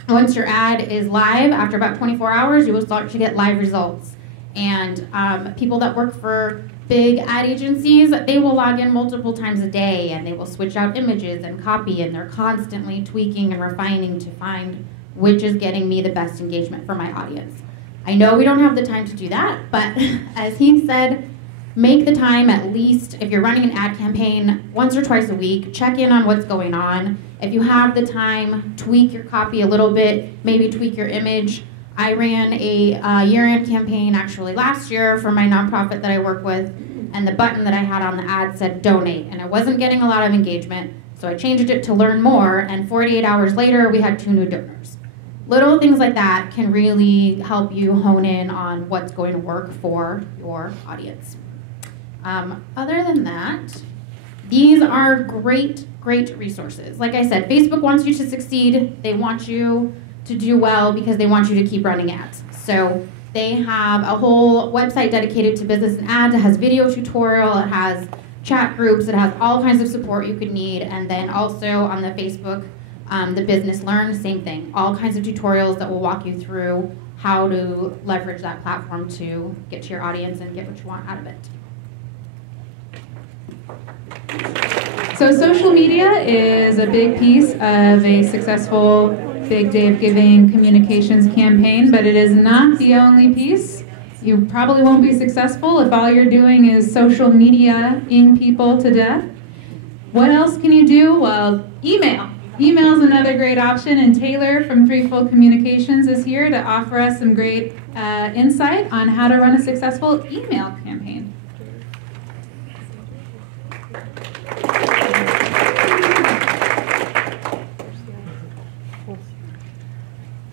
Once your ad is live, after about 24 hours, you will start to get live results. And people that work for big ad agencies, they will log in multiple times a day, and they will switch out images and copy, and they're constantly tweaking and refining to find which is getting me the best engagement for my audience. I know we don't have the time to do that, but as he said, make the time at least, if you're running an ad campaign, once or twice a week, check in on what's going on. If you have the time, tweak your copy a little bit, maybe tweak your image. I ran a year-end campaign actually last year for my nonprofit that I work with, and the button that I had on the ad said donate, and I wasn't getting a lot of engagement, so I changed it to learn more, and 48 hours later, we had 2 new donors. Little things like that can really help you hone in on what's going to work for your audience. Other than that, these are great resources. Like I said, Facebook wants you to succeed. They want you to do well because they want you to keep running ads. So they have a whole website dedicated to business and ads. It has video tutorial, it has chat groups, it has all kinds of support you could need. And then also on the Facebook, the Business Learn, same thing. All kinds of tutorials that will walk you through how to leverage that platform to get to your audience and get what you want out of it. So social media is a big piece of a successful Big Day of Giving communications campaign, but it is not the only piece. You probably won't be successful if all you're doing is social media-ing people to death. What else can you do? Well, email. Email is another great option, and Taylor from Threefold Communications is here to offer us some great insight on how to run a successful email campaign.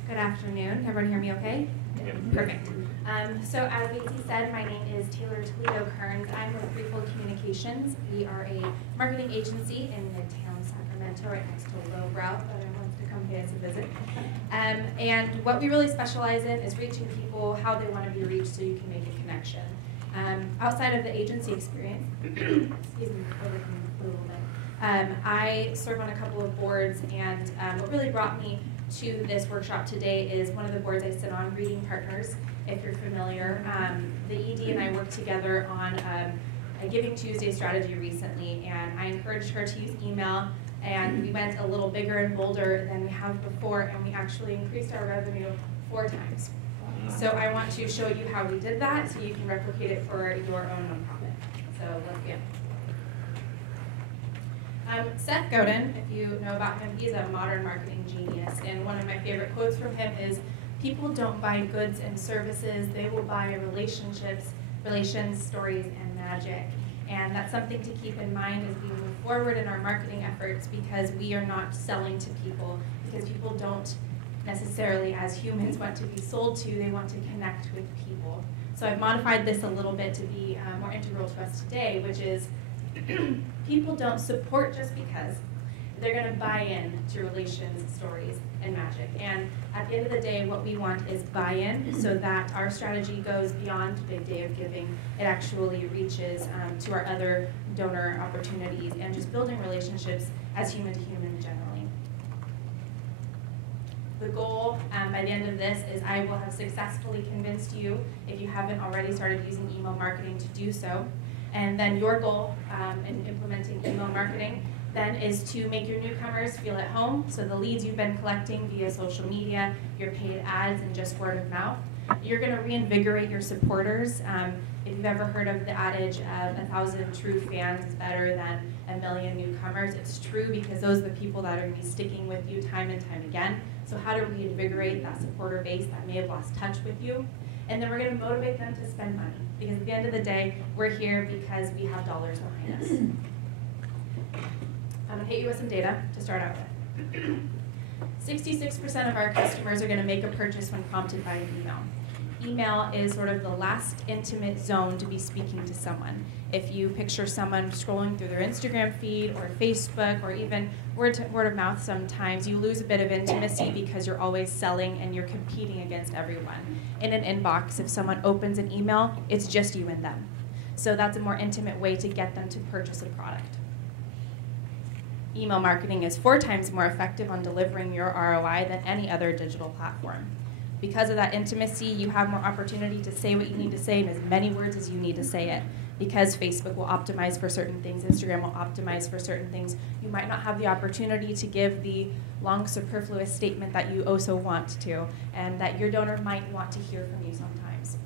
Good afternoon. Can everyone hear me okay? Yeah. Perfect. So as Betsy said, my name is Taylor Toledo Kearns. I'm with Threefold Communications. We are a marketing agency in Midtown Sacramento, right next to Lowbrow, if anyone wants to come pay us a visit. And what we really specialize in is reaching people how they want to be reached so you can make a connection. Outside of the agency experience, excuse me, overcoming the flu a little bit, I serve on a couple of boards, and what really brought me to this workshop today is one of the boards I sit on, Reading Partners, if you're familiar. The ED and I worked together on a Giving Tuesday strategy recently, and I encouraged her to use email, and we went a little bigger and bolder than we have before, and we actually increased our revenue 4 times. So I want to show you how we did that so you can replicate it for your own nonprofit. So let's begin. Seth Godin, if you know about him, he's a modern marketing genius, and one of my favorite quotes from him is, people don't buy goods and services, they will buy relationships, relations, stories, and magic. And that's something to keep in mind as we move forward in our marketing efforts, because we are not selling to people, because people don't necessarily, as humans, want to be sold to, they want to connect with people. So I've modified this a little bit to be more integral to us today, which is people don't support just because. They're going to buy in to relations, stories, and magic. And at the end of the day, what we want is buy-in so that our strategy goes beyond Big Day of Giving. It actually reaches to our other donor opportunities and just building relationships as human to human generally. The goal by the end of this is I will have successfully convinced you, if you haven't already started using email marketing, to do so. And then your goal in implementing email marketing then is to make your newcomers feel at home. So the leads you've been collecting via social media, your paid ads, and just word of mouth. You're going to reinvigorate your supporters. If you've ever heard of the adage of 1,000 true fans is better than 1,000,000 newcomers, it's true because those are the people that are going to be sticking with you time and time again. So how to reinvigorate that supporter base that may have lost touch with you. And then we're going to motivate them to spend money. Because at the end of the day, we're here because we have dollars behind us. I'm going to hit you with some data to start out with. 66% of our customers are going to make a purchase when prompted by an email. Email is sort of the last intimate zone to be speaking to someone. If you picture someone scrolling through their Instagram feed or Facebook or even word of mouth sometimes, you lose a bit of intimacy because you're always selling and you're competing against everyone. In an inbox, if someone opens an email, it's just you and them. So that's a more intimate way to get them to purchase a product. Email marketing is 4 times more effective on delivering your ROI than any other digital platform. Because of that intimacy, you have more opportunity to say what you need to say in as many words as you need to say it. Because Facebook will optimize for certain things, Instagram will optimize for certain things, you might not have the opportunity to give the long superfluous statement that you also want to, and that your donor might want to hear from you sometimes.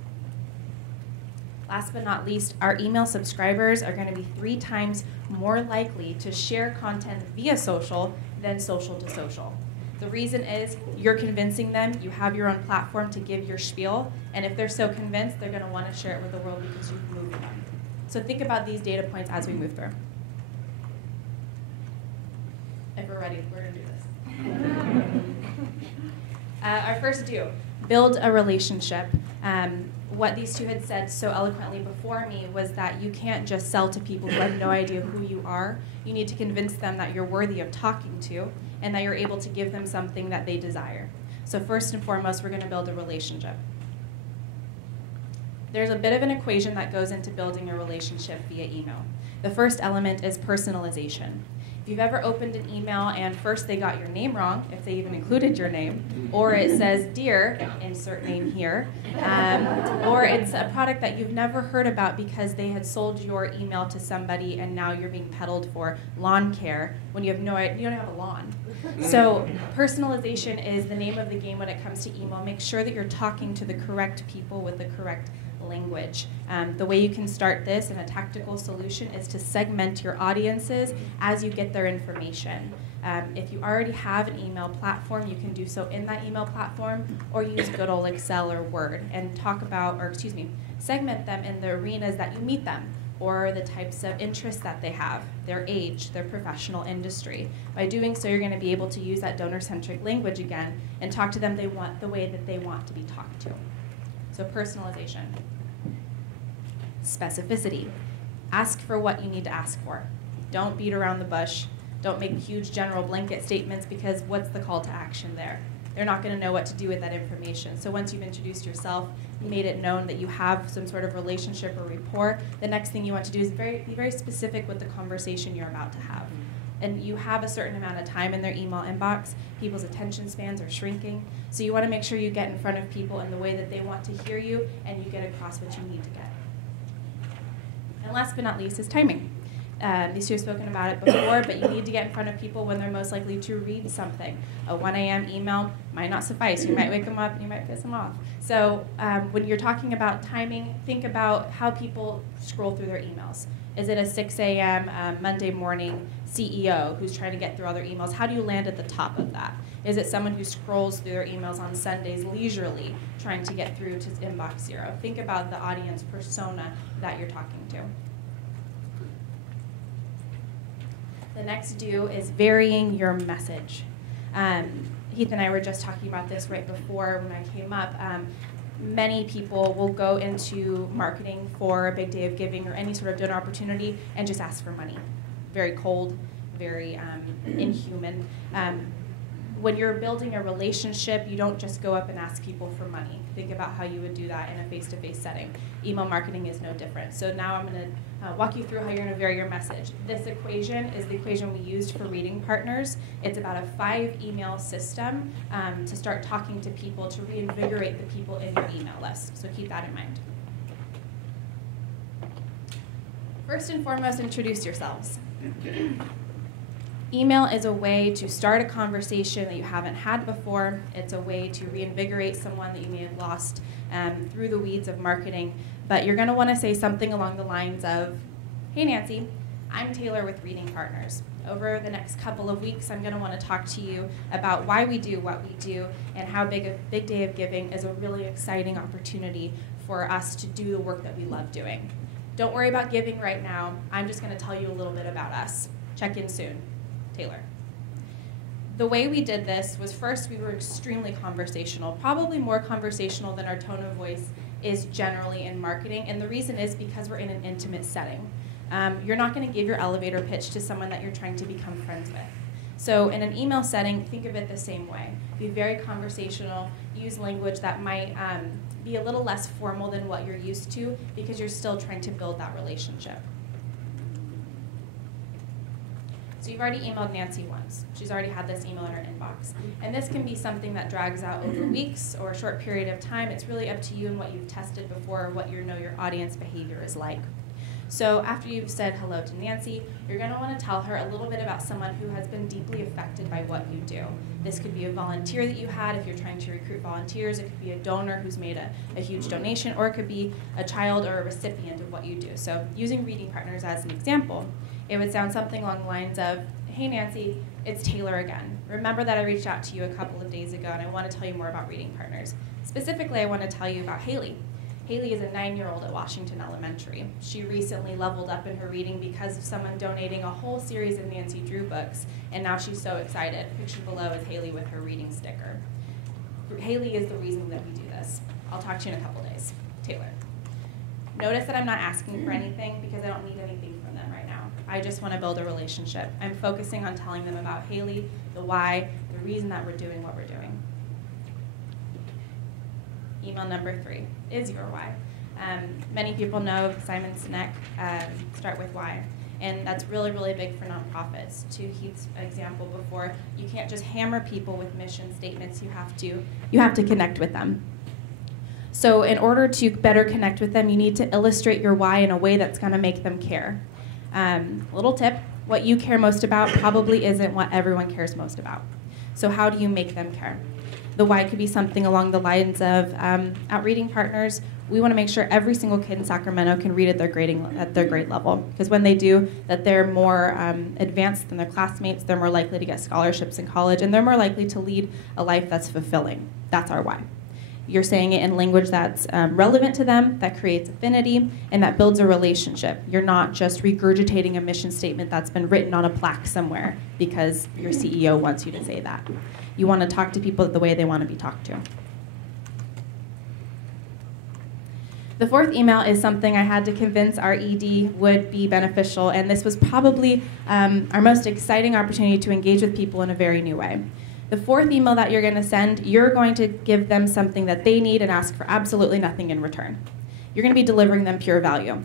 Last but not least, our email subscribers are going to be 3 times more likely to share content via social than social to social. The reason is you're convincing them, you have your own platform to give your spiel, and if they're so convinced, they're going to want to share it with the world because you've moved them. So think about these data points as we move through. If we're ready, we're going to do this. Our first do, build a relationship. What these two had said so eloquently before me was that you can't just sell to people who have no idea who you are. You need to convince them that you're worthy of talking to and that you're able to give them something that they desire. So first and foremost, we're going to build a relationship. There's a bit of an equation that goes into building a relationship via email. The first element is personalization. If you've ever opened an email and first they got your name wrong, if they even included your name, or it says, "Dear," insert name here, or it's a product that you've never heard about because they had sold your email to somebody and now you're being peddled for lawn care when you have no idea, you don't have a lawn. So personalization is the name of the game when it comes to email. Make sure that you're talking to the correct people with the correct language. The way you can start this in a tactical solution is to segment your audiences as you get their information. If you already have an email platform, you can do so in that email platform or use good old Excel or Word and segment them in the arenas that you meet them or the types of interests that they have, their age, their professional industry. By doing so, you're going to be able to use that donor-centric language again and talk to them the way that they want to be talked to. So personalization. Specificity. Ask for what you need to ask for. Don't beat around the bush. Don't make huge general blanket statements because what's the call to action there? They're not going to know what to do with that information. So once you've introduced yourself, made it known that you have some sort of relationship or rapport, the next thing you want to do is be very specific with the conversation you're about to have. And you have a certain amount of time in their email inbox. People's attention spans are shrinking. So you want to make sure you get in front of people in the way that they want to hear you and you get across what you need to get. And last but not least is timing. These two have spoken about it before, but you need to get in front of people when they're most likely to read something. A 1 a.m. email might not suffice. You might wake them up and you might piss them off. So when you're talking about timing, think about how people scroll through their emails. Is it a 6 a.m. Monday morning CEO who's trying to get through all their emails? How do you land at the top of that? Is it someone who scrolls through their emails on Sundays leisurely, trying to get through to inbox 0? Think about the audience persona that you're talking to. The next do is varying your message. Heath and I were just talking about this right before when I came up. Many people will go into marketing for a big day of giving or any sort of donor opportunity and just ask for money. Very cold, very inhuman. When you're building a relationship, you don't just go up and ask people for money. Think about how you would do that in a face-to-face setting. Email marketing is no different. So now I'm going to walk you through how you're going to vary your message. This equation is the equation we used for reading partners. It's about a 5-email system to start talking to people to reinvigorate the people in your email list. So keep that in mind. First and foremost, introduce yourselves. Email is a way to start a conversation that you haven't had before. It's a way to reinvigorate someone that you may have lost through the weeds of marketing. But you're going to want to say something along the lines of, "Hey Nancy, I'm Taylor with Reading Partners. Over the next couple of weeks, I'm going to want to talk to you about why we do what we do and how Big Day of Giving is a really exciting opportunity for us to do the work that we love doing. Don't worry about giving right now. I'm just going to tell you a little bit about us. Check in soon. Taylor." The way we did this was first we were extremely conversational, probably more conversational than our tone of voice is generally in marketing, and the reason is because we're in an intimate setting. You're not going to give your elevator pitch to someone that you're trying to become friends with. So in an email setting, think of it the same way. Be very conversational, use language that might be a little less formal than what you're used to because you're still trying to build that relationship. So you've already emailed Nancy once. She's already had this email in her inbox. And this can be something that drags out over weeks or a short period of time. It's really up to you and what you've tested before, what you know your audience behavior is like. So after you've said hello to Nancy, you're going to want to tell her a little bit about someone who has been deeply affected by what you do. This could be a volunteer that you had if you're trying to recruit volunteers. It could be a donor who's made a huge donation, or it could be a child or a recipient of what you do. So using reading partners as an example, it would sound something along the lines of, hey Nancy, it's Taylor again. Remember that I reached out to you a couple of days ago and I want to tell you more about reading partners. Specifically, I want to tell you about Haley. Haley is a 9-year-old at Washington Elementary. She recently leveled up in her reading because of someone donating a whole series of Nancy Drew books, and now she's so excited. Pictured below is Haley with her reading sticker. Haley is the reason that we do this. I'll talk to you in a couple days. Taylor. Notice that I'm not asking for anything because I don't need anything from them right now. I just want to build a relationship. I'm focusing on telling them about Haley, the why, the reason that we're doing what we're doing. Email number 3 is your why. Many people know Simon Sinek, start with why. And that's really, really big for nonprofits. To Heath's example before, you can't just hammer people with mission statements. You have to connect with them. So in order to better connect with them, you need to illustrate your why in a way that's going to make them care. Little tip, what you care most about probably isn't what everyone cares most about. So how do you make them care? The why could be something along the lines of, at Reading Partners, we want to make sure every single kid in Sacramento can read at their grade level. Because when they do, that they're more advanced than their classmates, they're more likely to get scholarships in college, and they're more likely to lead a life that's fulfilling. That's our why. You're saying it in language that's relevant to them, that creates affinity, and that builds a relationship. You're not just regurgitating a mission statement that's been written on a plaque somewhere because your CEO wants you to say that. You want to talk to people the way they want to be talked to. The 4th email is something I had to convince our ED would be beneficial, and this was probably our most exciting opportunity to engage with people in a very new way. The 4th email that you're going to send, you're going to give them something that they need and ask for absolutely nothing in return. You're going to be delivering them pure value.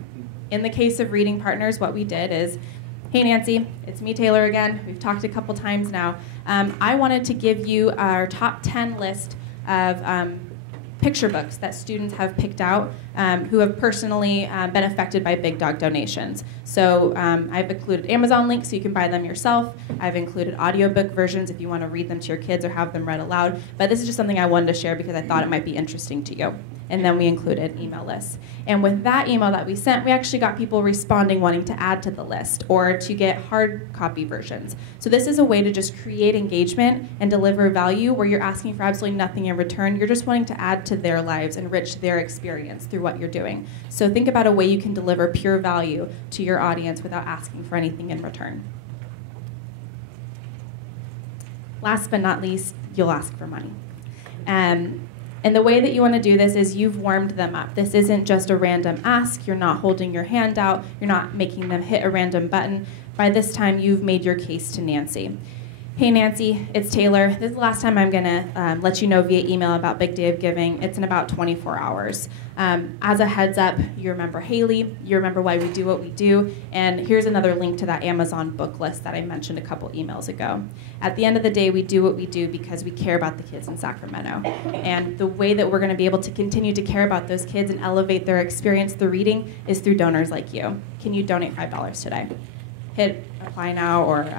In the case of Reading Partners, what we did is, hey Nancy, it's me, Taylor again. We've talked a couple times now. I wanted to give you our top 10 list of picture books that students have picked out who have personally been affected by Big Dog donations. So I've included Amazon links so you can buy them yourself. I've included audiobook versions if you want to read them to your kids or have them read aloud. But this is just something I wanted to share because I thought it might be interesting to you. And then we included email lists. And with that email that we sent, we actually got people responding wanting to add to the list or to get hard copy versions. So this is a way to just create engagement and deliver value where you're asking for absolutely nothing in return. You're just wanting to add to their lives, enrich their experience through what you're doing. So think about a way you can deliver pure value to your audience without asking for anything in return. Last but not least, you'll ask for money. And the way that you want to do this is you've warmed them up. This isn't just a random ask. You're not holding your hand out. You're not making them hit a random button. By this time, you've made your case to Nancy. Hey Nancy, it's Taylor. This is the last time I'm going to let you know via email about Big Day of Giving. It's in about 24 hours. As a heads up, you remember Haley, you remember why we do what we do, and here's another link to that Amazon book list that I mentioned a couple emails ago. At the end of the day, we do what we do because we care about the kids in Sacramento. And the way that we're going to be able to continue to care about those kids and elevate their experience through reading is through donors like you. Can you donate $5 today? Hit apply now or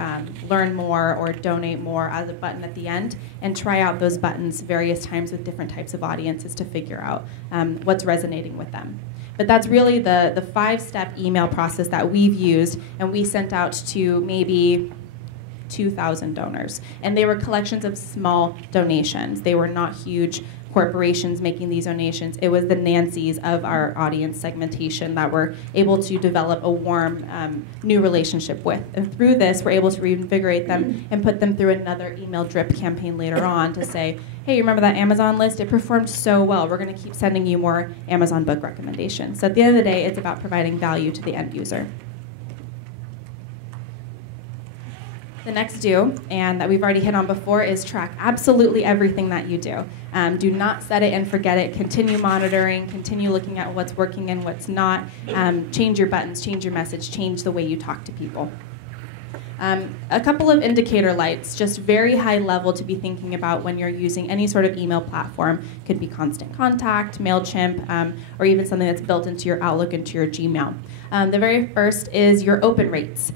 learn more or donate more as a button at the end, and try out those buttons various times with different types of audiences to figure out what's resonating with them. But that's really the 5-step email process that we've used, and we sent out to maybe 2,000 donors. And they were collections of small donations. They were not huge corporations making these donations. It was the Nancys of our audience segmentation that were able to develop a warm new relationship with. And through this, we're able to reinvigorate them and put them through another email drip campaign later on to say, hey, you remember that Amazon list? It performed so well. We're going to keep sending you more Amazon book recommendations. So at the end of the day, it's about providing value to the end user. The next do, and that we've already hit on before, is track absolutely everything that you do. Do not set it and forget it. Continue monitoring, continue looking at what's working and what's not. Change your buttons, change your message, change the way you talk to people. A couple of indicator lights, just very high level to be thinking about when you're using any sort of email platform. Could be Constant Contact, MailChimp, or even something that's built into your Outlook, into your Gmail. The very first is your open rates.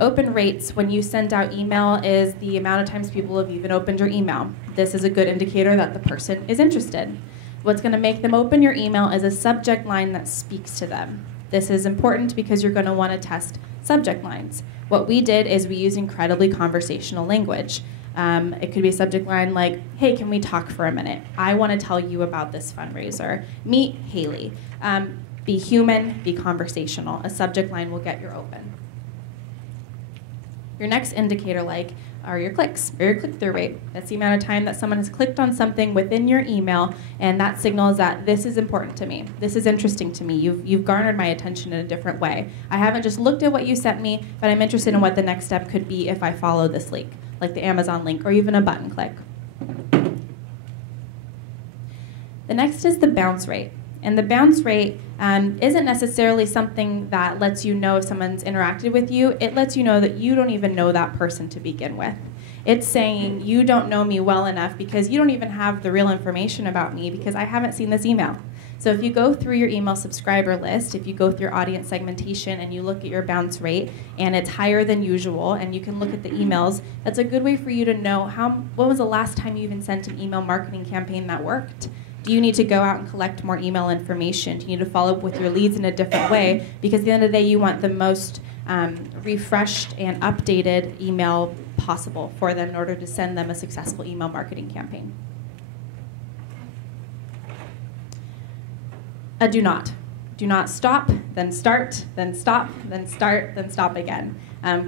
Open rates, when you send out email, is the amount of times people have even opened your email. This is a good indicator that the person is interested. What's going to make them open your email is a subject line that speaks to them. This is important because you're going to want to test subject lines. What we did is we used incredibly conversational language. It could be a subject line like, hey, can we talk for a minute? I want to tell you about this fundraiser. Meet Haley. Be human, be conversational. A subject line will get your open. Your next indicator like are your clicks or your click-through rate. That's the amount of time that someone has clicked on something within your email, and that signals that this is important to me. This is interesting to me. You've garnered my attention in a different way. I haven't just looked at what you sent me, but I'm interested in what the next step could be if I follow this link, like the Amazon link or even a button click. The next is the bounce rate. And the bounce rate isn't necessarily something that lets you know if someone's interacted with you. It lets you know that you don't even know that person to begin with. It's saying you don't know me well enough because you don't even have the real information about me because I haven't seen this email. So if you go through your email subscriber list, if you go through your audience segmentation and you look at your bounce rate and it's higher than usual and you can look at the emails, that's a good way for you to know when was the last time you even sent an email marketing campaign that worked. Do you need to go out and collect more email information? Do you need to follow up with your leads in a different way? Because at the end of the day, you want the most refreshed and updated email possible for them in order to send them a successful email marketing campaign. A do not. Do not stop, then start, then stop, then start, then stop again.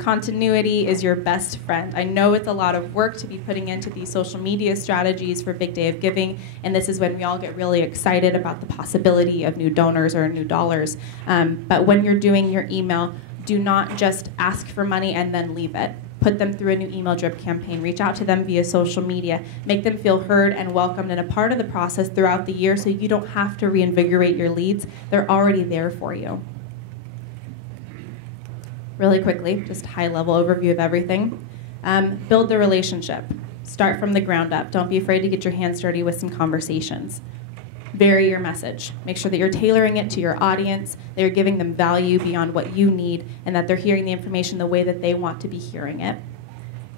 Continuity is your best friend. I know it's a lot of work to be putting into these social media strategies for Big Day of Giving, and this is when we all get really excited about the possibility of new donors or new dollars. But when you're doing your email, do not just ask for money and then leave it. Put them through a new email drip campaign. Reach out to them via social media. Make them feel heard and welcomed and a part of the process throughout the year so you don't have to reinvigorate your leads. They're already there for you. Really quickly, just high-level overview of everything. Build the relationship. Start from the ground up. Don't be afraid to get your hands dirty with some conversations. Vary your message. Make sure that you're tailoring it to your audience, that you're giving them value beyond what you need, and that they're hearing the information the way that they want to be hearing it.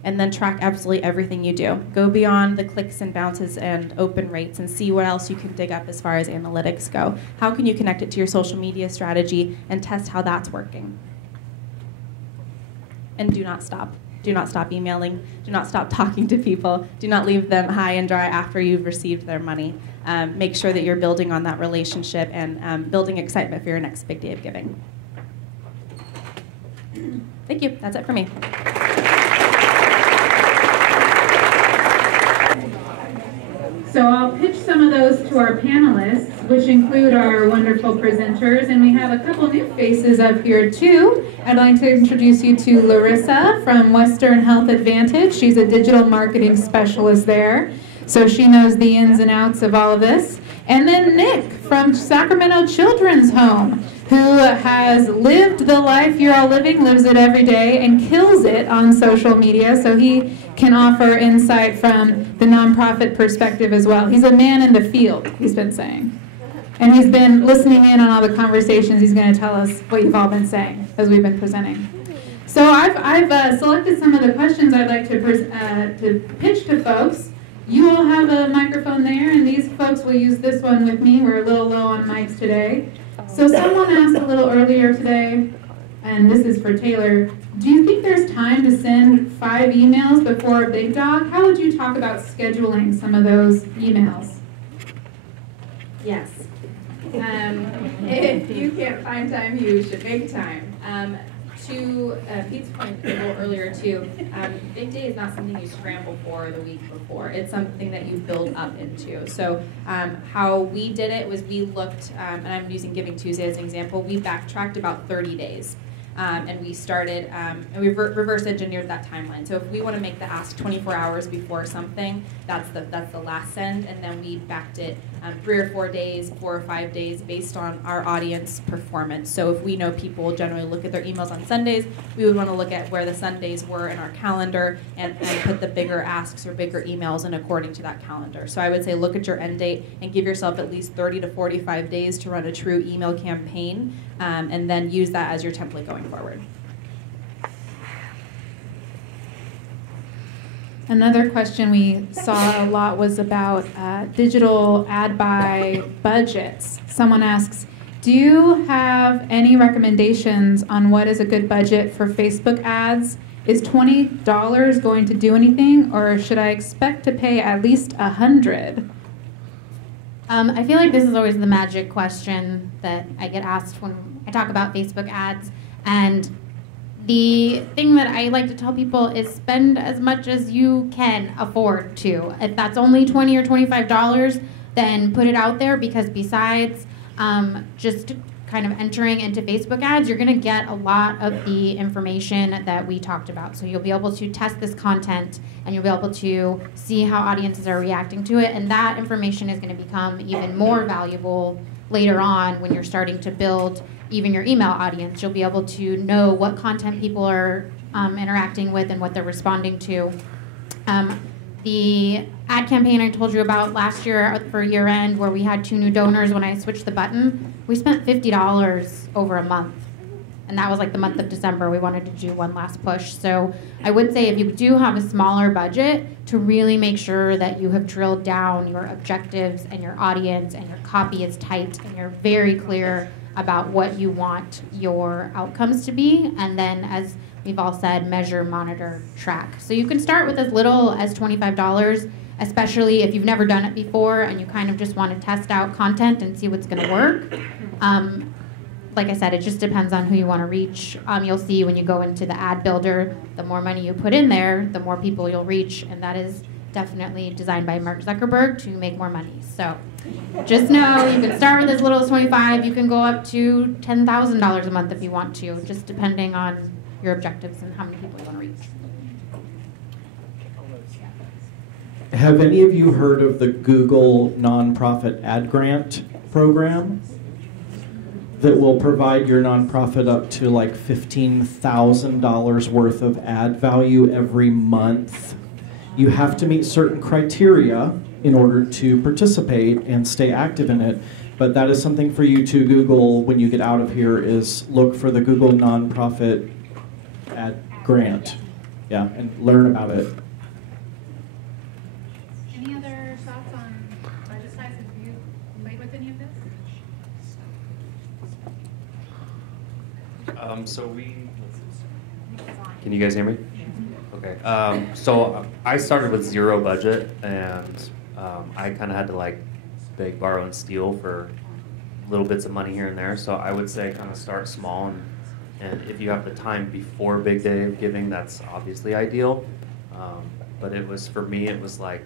And then track absolutely everything you do. Go beyond the clicks and bounces and open rates and see what else you can dig up as far as analytics go. How can you connect it to your social media strategy and test how that's working? And do not stop. Do not stop emailing. Do not stop talking to people. Do not leave them high and dry after you've received their money. Make sure that you're building on that relationship and building excitement for your next Big Day of Giving. Thank you. That's it for me. So I'll pitch some of those to our panelists, which include our wonderful presenters, and we have a couple new faces up here too. I'd like to introduce you to Larissa from Western Health Advantage. She's a digital marketing specialist there, so she knows the ins and outs of all of this. And then Nick from Sacramento Children's Home, who has lived the life you're all living, lives it every day, and kills it on social media, so he can offer insight from the nonprofit perspective as well. He's a man in the field, he's been saying. And he's been listening in on all the conversations. He's going to tell us what you've all been saying as we've been presenting. So I've selected some of the questions I'd like to pitch to folks. You all have a microphone there, and these folks will use this one with me. We're a little low on mics today. So someone asked a little earlier today, and this is for Taylor, do you think there's time to send 5 emails before a Big Dog? How would you talk about scheduling some of those emails? Yes. If you can't find time, you should make time. To Pete's point a little earlier too, Big Day is not something you scramble for the week before. It's something that you build up into. So how we did it was we looked, and I'm using Giving Tuesday as an example, we backtracked about 30 days. And we started, and we reverse engineered that timeline. So if we want to make the ask 24 hours before something, that's the last send, and then we backed it 3 or 4 days, 4 or 5 days, based on our audience performance. So if we know people generally look at their emails on Sundays, we would want to look at where the Sundays were in our calendar and put the bigger asks or bigger emails in according to that calendar. So I would say look at your end date and give yourself at least 30 to 45 days to run a true email campaign, and then use that as your template going forward. Another question we saw a lot was about digital ad buy budgets. Someone asks, do you have any recommendations on what is a good budget for Facebook ads? Is $20 going to do anything, or should I expect to pay at least $100? I feel like this is always the magic question that I get asked when I talk about Facebook ads. And the thing that I like to tell people is spend as much as you can afford to. If that's only $20 or $25, then put it out there, because besides just kind of entering into Facebook ads, you're going to get a lot of the information that we talked about. So you'll be able to test this content, and you'll be able to see how audiences are reacting to it, and that information is going to become even more valuable later on when you're starting to build even your email audience. You'll be able to know what content people are interacting with and what they're responding to. The ad campaign I told you about last year for year end, where we had 2 new donors, when I switched the button, we spent $50 over a month. And that was like the month of December. We wanted to do one last push. So I would say if you do have a smaller budget, to really make sure that you have drilled down your objectives and your audience, and your copy is tight, and you're very clear about what you want your outcomes to be. And then, as we've all said, measure, monitor, track. So you can start with as little as $25, especially if you've never done it before and you kind of just want to test out content and see what's going to work. Like I said, it just depends on who you want to reach. You'll see when you go into the ad builder, the more money you put in there, the more people you'll reach, and that is definitely designed by Mark Zuckerberg to make more money. So just know you can start with as little as $25. You can go up to $10,000 a month if you want to, just depending on your objectives and how many people you want to reach. Have any of you heard of the Google nonprofit ad grant program that will provide your nonprofit up to like $15,000 worth of ad value every month? You have to meet certain criteria in order to participate and stay active in it. But that is something for you to Google when you get out of here, is look for the Google nonprofit ad grant. Yeah, and learn about it. Any other thoughts on budget size? Have you played with any of this? Can you guys hear me? Okay. So I started with 0 budget, and I kind of had to like beg, borrow, and steal for little bits of money here and there. So I would say kind of start small, and if you have the time before Big Day of Giving, that's obviously ideal. But it was, for me, it was like,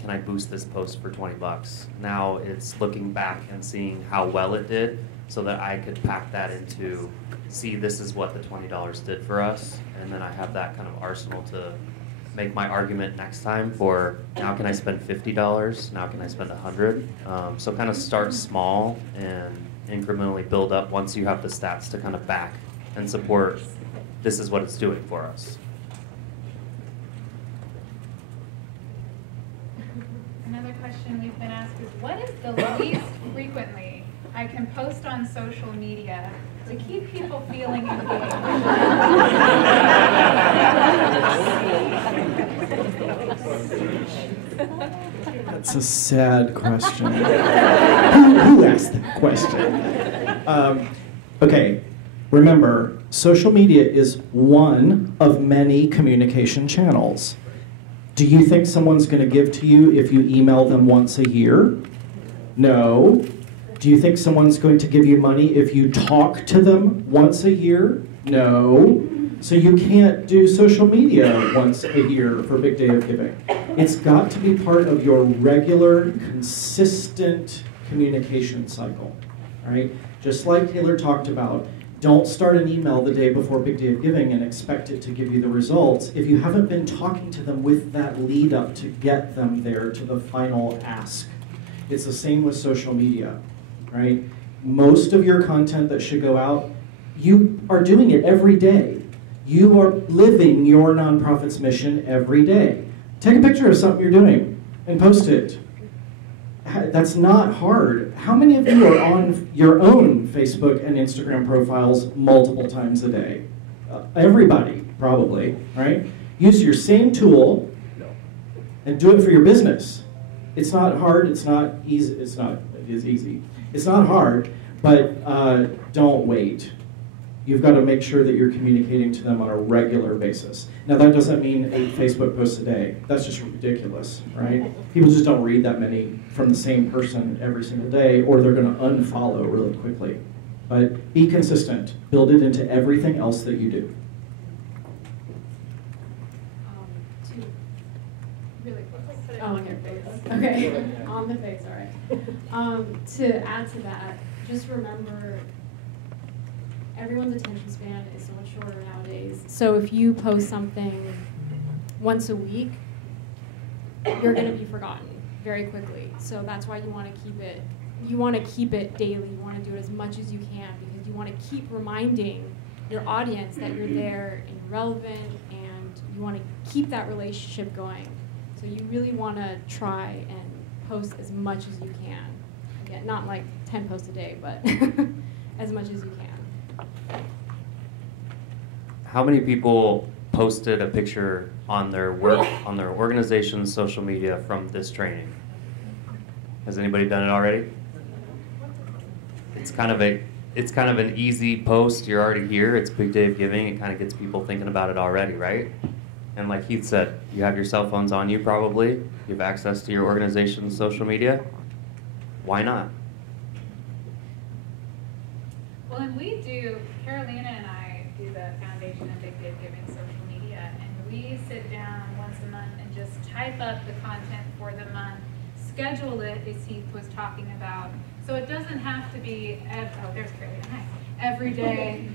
can I boost this post for 20 bucks? Now it's looking back and seeing how well it did, so that I could pack that into, see, this is what the $20 did for us, and then I have that kind of arsenal to make my argument next time for, now can I spend $50? Now can I spend $100? So kind of start small and incrementally build up once you have the stats to kind of back and support, this is what it's doing for us. Another question we've been asked is, what is the least frequently I can post on social media to keep people feeling engaged? That's a sad question. Who asked that question? Okay, remember, social media is one of many communication channels. Do you think someone's going to give to you if you email them once a year? No. Do you think someone's going to give you money if you talk to them once a year? No. So you can't do social media once a year for Big Day of Giving. It's got to be part of your regular, consistent communication cycle. All right? Just like Taylor talked about, don't start an email the day before Big Day of Giving and expect it to give you the results if you haven't been talking to them with that lead up to get them there to the final ask. It's the same with social media, right? Most of your content that should go out, you are doing it every day. You are living your nonprofit's mission every day. Take a picture of something you're doing and post it. That's not hard. How many of you are on your own Facebook and Instagram profiles multiple times a day? Everybody, probably, right? Use your same tool and do it for your business. It's not hard, it's not easy, it is easy. It's not hard, but don't wait. You've got to make sure that you're communicating to them on a regular basis. Now that doesn't mean 8 Facebook posts a day. That's just ridiculous, right? People just don't read that many from the same person every single day, or they're going to unfollow really quickly. But be consistent. Build it into everything else that you do. Really quick. Oh, on your face. Okay, on the face, all right. To add to that, just remember everyone's attention span is so much shorter nowadays. So if you post something once a week, you're going to be forgotten very quickly. So that's why you want to keep it. You want to keep it daily. You want to do it as much as you can because you want to keep reminding your audience that you're there and relevant, and you want to keep that relationship going. So you really want to try and post as much as you can. Again, not like 10 posts a day, but as much as you can. How many people posted a picture on their work, on their organization's social media from this training? Has anybody done it already? It's kind of an easy post. You're already here. It's Big Day of Giving. It kind of gets people thinking about it already, right? And like Heath said, you have your cell phones on you probably. You have access to your organization's social media. Why not? Well, and we do, Carolina and I do the Foundation of Big Day of Giving social media, and we sit down once a month and just type up the content for the month, schedule it, as Heath was talking about. So it doesn't have to be, oh, there's Carolina, hi. Every day,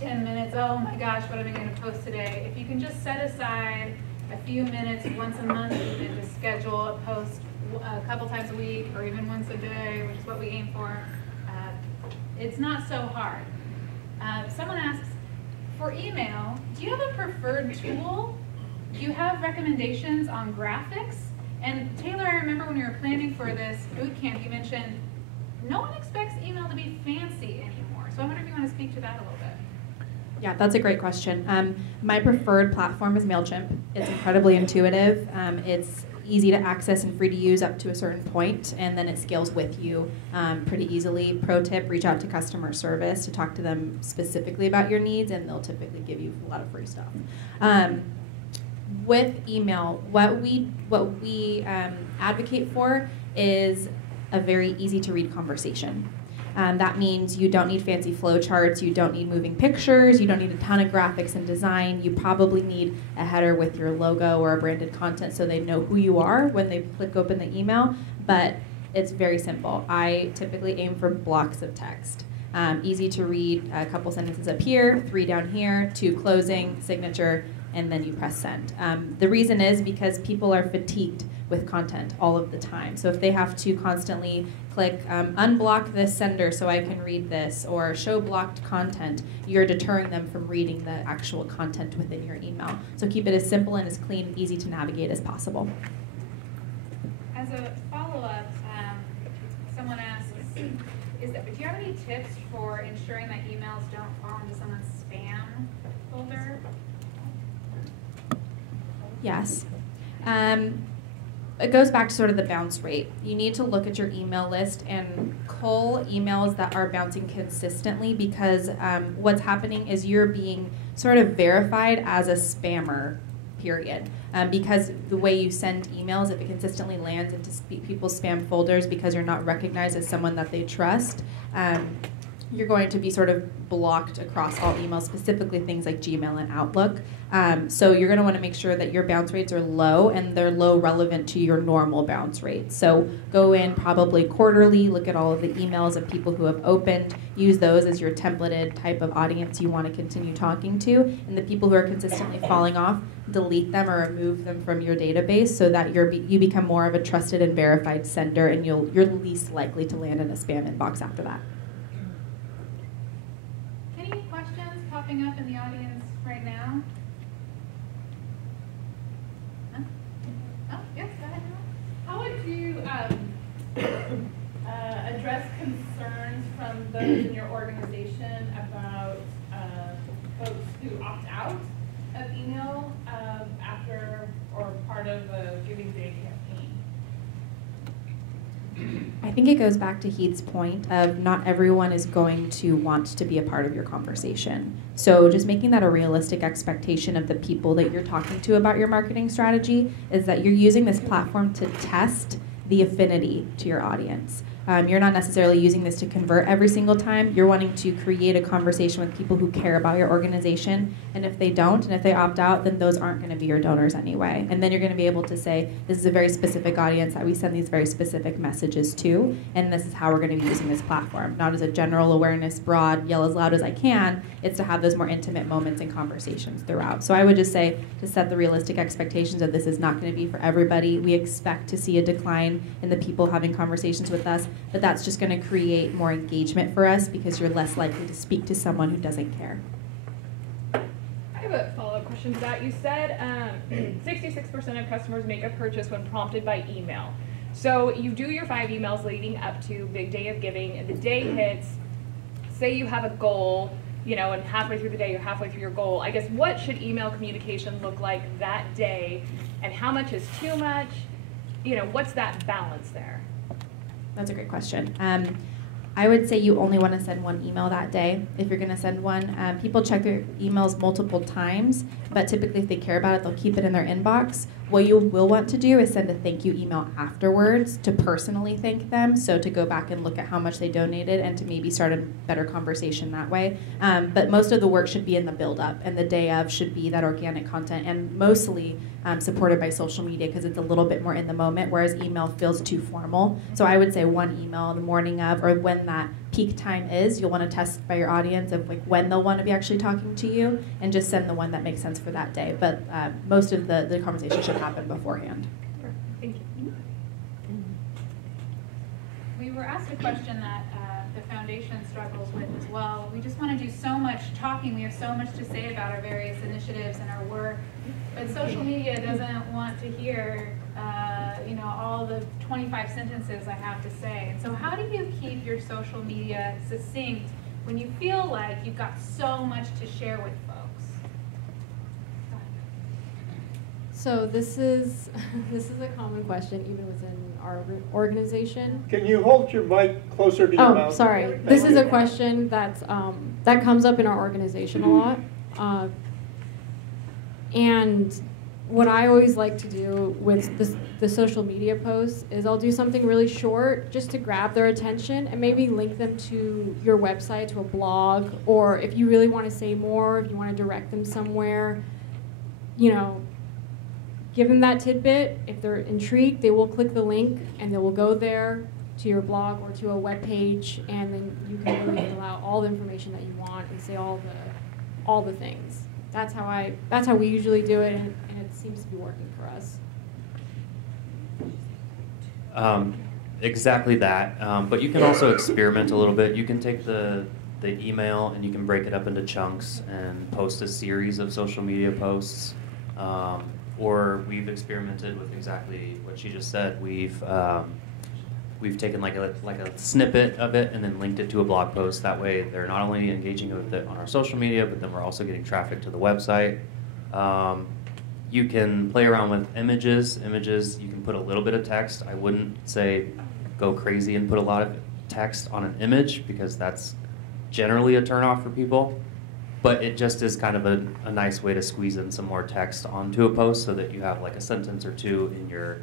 10 minutes, oh my gosh, what am I going to post today? If you can just set aside a few minutes once a month and just schedule a post a couple times a week or even once a day, which is what we aim for, it's not so hard. Someone asks, for email, do you have a preferred tool? Do you have recommendations on graphics? And Taylor, I remember when we were planning for this boot camp, you mentioned no one expects email to be fancy anymore. So I wonder if you want to speak to that a little bit. Yeah, that's a great question. My preferred platform is MailChimp. It's incredibly intuitive. It's easy to access and free to use up to a certain point, and then it scales with you pretty easily. Pro tip, reach out to customer service to talk to them specifically about your needs, and they'll typically give you a lot of free stuff. With email, what we advocate for is a very easy to read conversation. That means you don't need fancy flow charts, you don't need moving pictures, you don't need a ton of graphics and design. You probably need a header with your logo or a branded content so they know who you are when they click open the email, but it's very simple. I typically aim for blocks of text. Easy to read, a couple sentences up here, 3 down here, 2 closing, signature, and then you press send. The reason is because people are fatigued with content all of the time. So if they have to constantly click unblock this sender so I can read this, or show blocked content, you're deterring them from reading the actual content within your email. So keep it as simple and as clean and easy to navigate as possible. As a follow-up, someone asks, do you have any tips for ensuring that emails don't fall into someone's spam folder? Yes. It goes back to sort of the bounce rate. You need to look at your email list and cull emails that are bouncing consistently, because what's happening is you're being sort of verified as a spammer, period. Because the way you send emails, if it consistently lands into people's spam folders because you're not recognized as someone that they trust, you're going to be sort of blocked across all emails, specifically things like Gmail and Outlook. So you're going to want to make sure that your bounce rates are low, and they're low relative to your normal bounce rates. So go in probably quarterly, look at all of the emails of people who have opened, use those as your templated type of audience you want to continue talking to, and the people who are consistently falling off, delete them or remove them from your database so that you become more of a trusted and verified sender, and you're least likely to land in a spam inbox after that. Any questions popping up in the audience right now? Huh? Oh, yes, go ahead. How would you address concerns from those in your organization about folks who opt out of email after or part of a Giving Day campaign? I think it goes back to Heath's point of not everyone is going to want to be a part of your conversation. So just making that a realistic expectation of the people that you're talking to about your marketing strategy is that you're using this platform to test the affinity to your audience. You're not necessarily using this to convert every single time. You're wanting to create a conversation with people who care about your organization. And if they don't, and if they opt out, then those aren't going to be your donors anyway. And then you're going to be able to say, this is a very specific audience that we send these very specific messages to, and this is how we're going to be using this platform. Not as a general awareness, broad, yell as loud as I can. It's to have those more intimate moments and conversations throughout. So I would just say to set the realistic expectations that this is not going to be for everybody. We expect to see a decline in the people having conversations with us, but that's just going to create more engagement for us because you're less likely to speak to someone who doesn't care. I have a follow-up question to that. You said 66% of customers make a purchase when prompted by email. So you do your 5 emails leading up to Big Day of Giving, and the day hits, say you have a goal, you know, and halfway through the day, you're halfway through your goal. I guess what should email communication look like that day, and how much is too much? You know, what's that balance there? That's a great question. I would say you only want to send one email that day if you're going to send one. People check their emails multiple times, but typically if they care about it, they'll keep it in their inbox. What you will want to do is send a thank you email afterwards to personally thank them, so to go back and look at how much they donated and to maybe start a better conversation that way. But most of the work should be in the build-up, and the day of should be that organic content, and mostly supported by social media because it's a little bit more in the moment, whereas email feels too formal. So I would say one email the morning of, or when that peak time is. You'll want to test by your audience of like when they'll want to be actually talking to you, and just send the one that makes sense for that day. But most of the conversation should happen beforehand. Thank you. We were asked a question that the foundation struggles with as well. We just want to do so much talking. We have so much to say about our various initiatives and our work, but social media doesn't want to hear you know, all the 25 sentences I have to say. And so how do you keep your social media succinct when you feel like you've got so much to share with folks? So this is a common question even within our organization. Can you hold your mic closer to your mouth? Oh, sorry. This is a question that's that comes up in our organization a lot. And what I always like to do with the social media posts is I'll do something really short just to grab their attention and maybe link them to your website, to a blog, or if you really want to say more, if you want to direct them somewhere, you know, give them that tidbit. If they're intrigued, they will click the link and they will go there to your blog or to a web page, and then you can really fill out all the information that you want and say all the things. That's how we usually do it, and it seems to be working for us. Exactly that, but you can also experiment a little bit. You can take the email and you can break it up into chunks and post a series of social media posts. Or we've experimented with exactly what she just said. We've taken like a snippet of it and then linked it to a blog post. That way they're not only engaging with it on our social media, but then we're also getting traffic to the website. You can play around with images. Images, you can put a little bit of text. I wouldn't say go crazy and put a lot of text on an image because that's generally a turnoff for people. But it just is kind of a nice way to squeeze in some more text onto a post so that you have like a sentence or two in your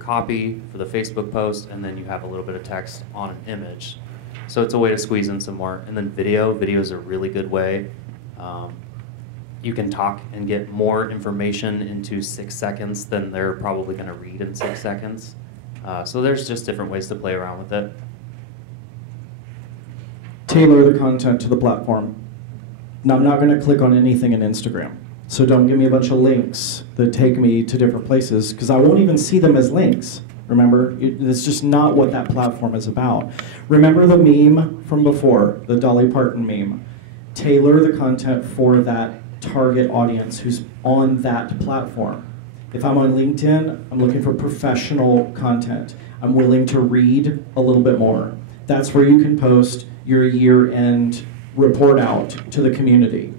copy for the Facebook post, and then you have a little bit of text on an image. So it's a way to squeeze in some more. And then video is a really good way. You can talk and get more information into 6 seconds than they're probably going to read in 6 seconds. So there's just different ways to play around with it. Tailor the content to the platform. Now, I'm not going to click on anything in Instagram. So don't give me a bunch of links that take me to different places, because I won't even see them as links. Remember, it's just not what that platform is about. Remember the meme from before, the Dolly Parton meme. Tailor the content for that target audience who's on that platform. If I'm on LinkedIn, I'm looking for professional content. I'm willing to read a little bit more. That's where you can post your year-end report out to the community.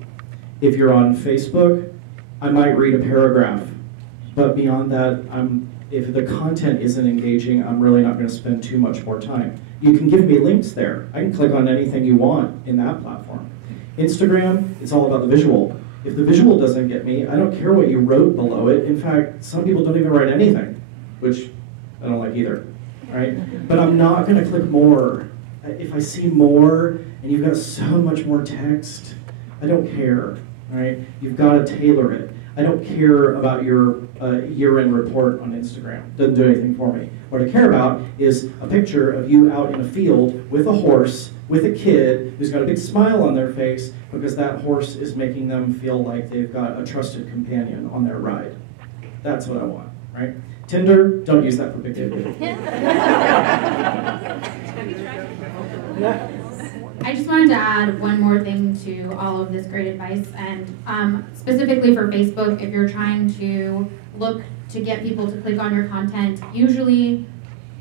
If you're on Facebook, I might read a paragraph, but beyond that, if the content isn't engaging, I'm really not going to spend too much more time. You can give me links there. I can click on anything you want in that platform. Instagram, it's all about the visual. If the visual doesn't get me, I don't care what you wrote below it. In fact, some people don't even write anything, which I don't like either, right? But I'm not going to click more. If I see more and you've got so much more text, I don't care, right? You've got to tailor it. I don't care about your year-end report on Instagram. Doesn't do anything for me. What I care about is a picture of you out in a field with a horse, with a kid who's got a big smile on their face because that horse is making them feel like they've got a trusted companion on their ride. That's what I want, right? Tinder, don't use that for big data. I just wanted to add one more thing to all of this great advice, and specifically for Facebook, if you're trying to look to get people to click on your content, usually,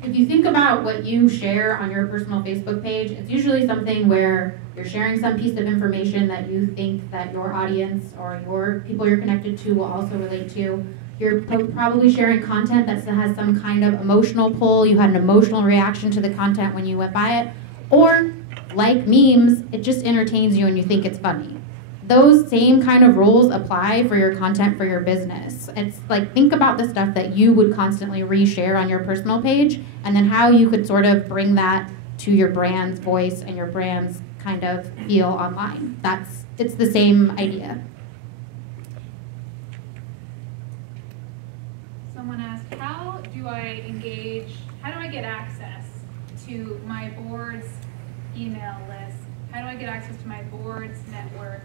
if you think about what you share on your personal Facebook page, it's usually something where you're sharing some piece of information that you think that your audience or your people you're connected to will also relate to. You're probably sharing content that has some kind of emotional pull. You had an emotional reaction to the content when you went by it. Or, like memes, it just entertains you and you think it's funny. Those same kind of rules apply for your content for your business. It's like, think about the stuff that you would constantly reshare on your personal page, and then how you could sort of bring that to your brand's voice and your brand's kind of feel online. It's the same idea. Someone asked, how do I get access to my board's email list? How do I get access to my board's network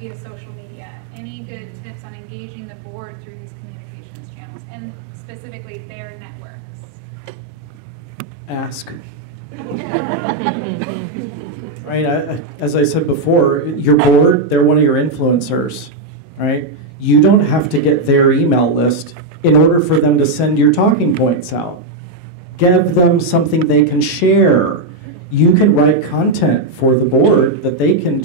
via social media? Any good tips on engaging the board through these communications channels, and specifically their networks? Ask. Right, as I said before, your board, they're one of your influencers, right? You don't have to get their email list in order for them to send your talking points out. Give them something they can share. You can write content for the board that they don't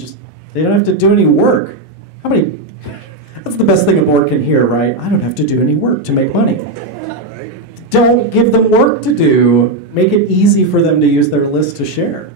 have to do any work. That's the best thing a board can hear, right? I don't have to do any work to make money. Don't give them work to do. Make it easy for them to use their list to share.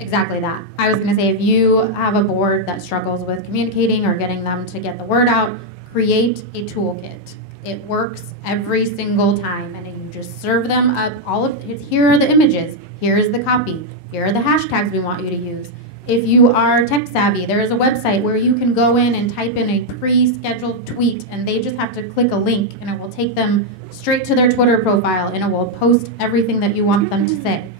Exactly that. I was going to say, if you have a board that struggles with communicating or getting them to get the word out, create a toolkit. It works every single time, and you just serve them up here are the images, here is the copy, here are the hashtags we want you to use. If you are tech savvy, there is a website where you can go in and type in a pre-scheduled tweet, and they just have to click a link, and it will take them straight to their Twitter profile, and it will post everything that you want them to say.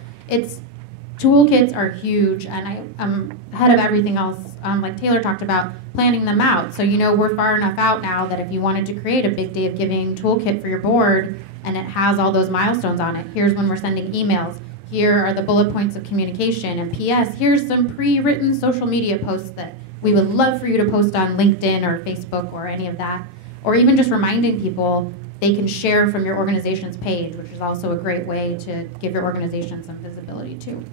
Toolkits are huge, and I'm ahead of everything else, like Taylor talked about, planning them out. So we're far enough out now that if you wanted to create a big day of giving toolkit for your board, and it has all those milestones on it, here's when we're sending emails, here are the bullet points of communication, and P.S., here's some pre-written social media posts that we would love for you to post on LinkedIn or Facebook or any of that, or even just reminding people they can share from your organization's page, which is also a great way to give your organization some visibility too.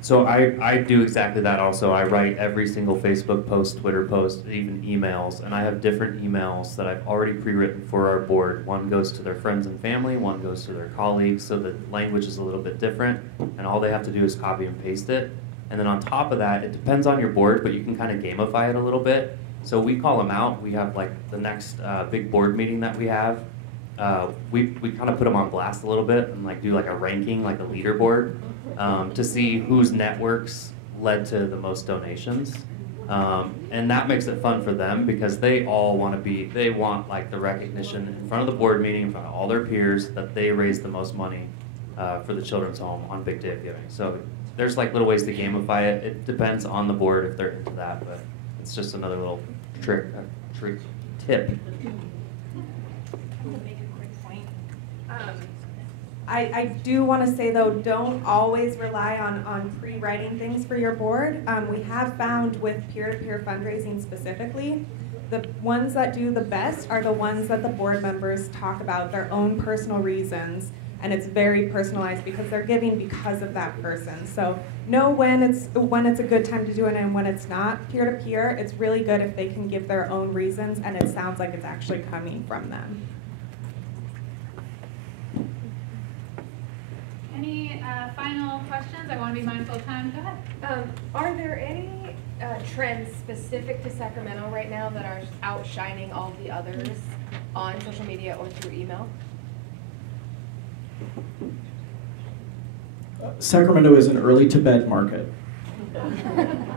So I do exactly that also. I write every single Facebook post, Twitter post, even emails, and I have different emails that I've already pre-written for our board. One goes to their friends and family, one goes to their colleagues, so the language is a little bit different, and all they have to do is copy and paste it. And then on top of that, it depends on your board, but you can kind of gamify it a little bit. So we call them out. We have like the next big board meeting that we have. we kind of put them on blast a little bit and like do like a ranking, like a leaderboard, to see whose networks led to the most donations. And that makes it fun for them because they all they want like the recognition in front of the board meeting, in front of all their peers, that they raised the most money for the children's home on Big Day of Giving. So there's like little ways to gamify it. It depends on the board if they're into that, but it's just another little tip. I do want to say, though, don't always rely on pre-writing things for your board. We have found with peer-to-peer fundraising specifically, the ones that do the best are the ones that the board members talk about their own personal reasons, and it's very personalized because they're giving because of that person. So know when it's a good time to do it and when it's not. Peer-to-peer, it's really good if they can give their own reasons and it sounds like it's actually coming from them. Any final questions? I want to be mindful of time. Go ahead. Are there any trends specific to Sacramento right now that are outshining all the others on social media or through email? Sacramento is an early to bed market.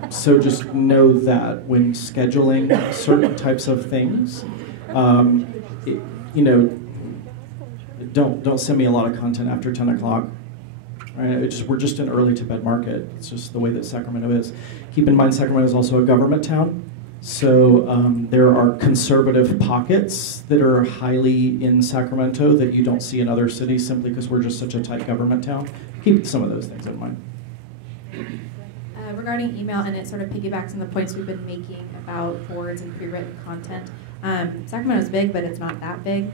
So just know that when scheduling certain types of things, don't send me a lot of content after 10 o'clock. Right? We're just an early to bed market. It's just the way that Sacramento is. Keep in mind, Sacramento is also a government town. So there are conservative pockets that are highly in Sacramento that you don't see in other cities simply because we're just such a tight government town. Keep some of those things in mind. Regarding email, and it sort of piggybacks on the points we've been making about boards and pre-written content. Sacramento's big, but it's not that big.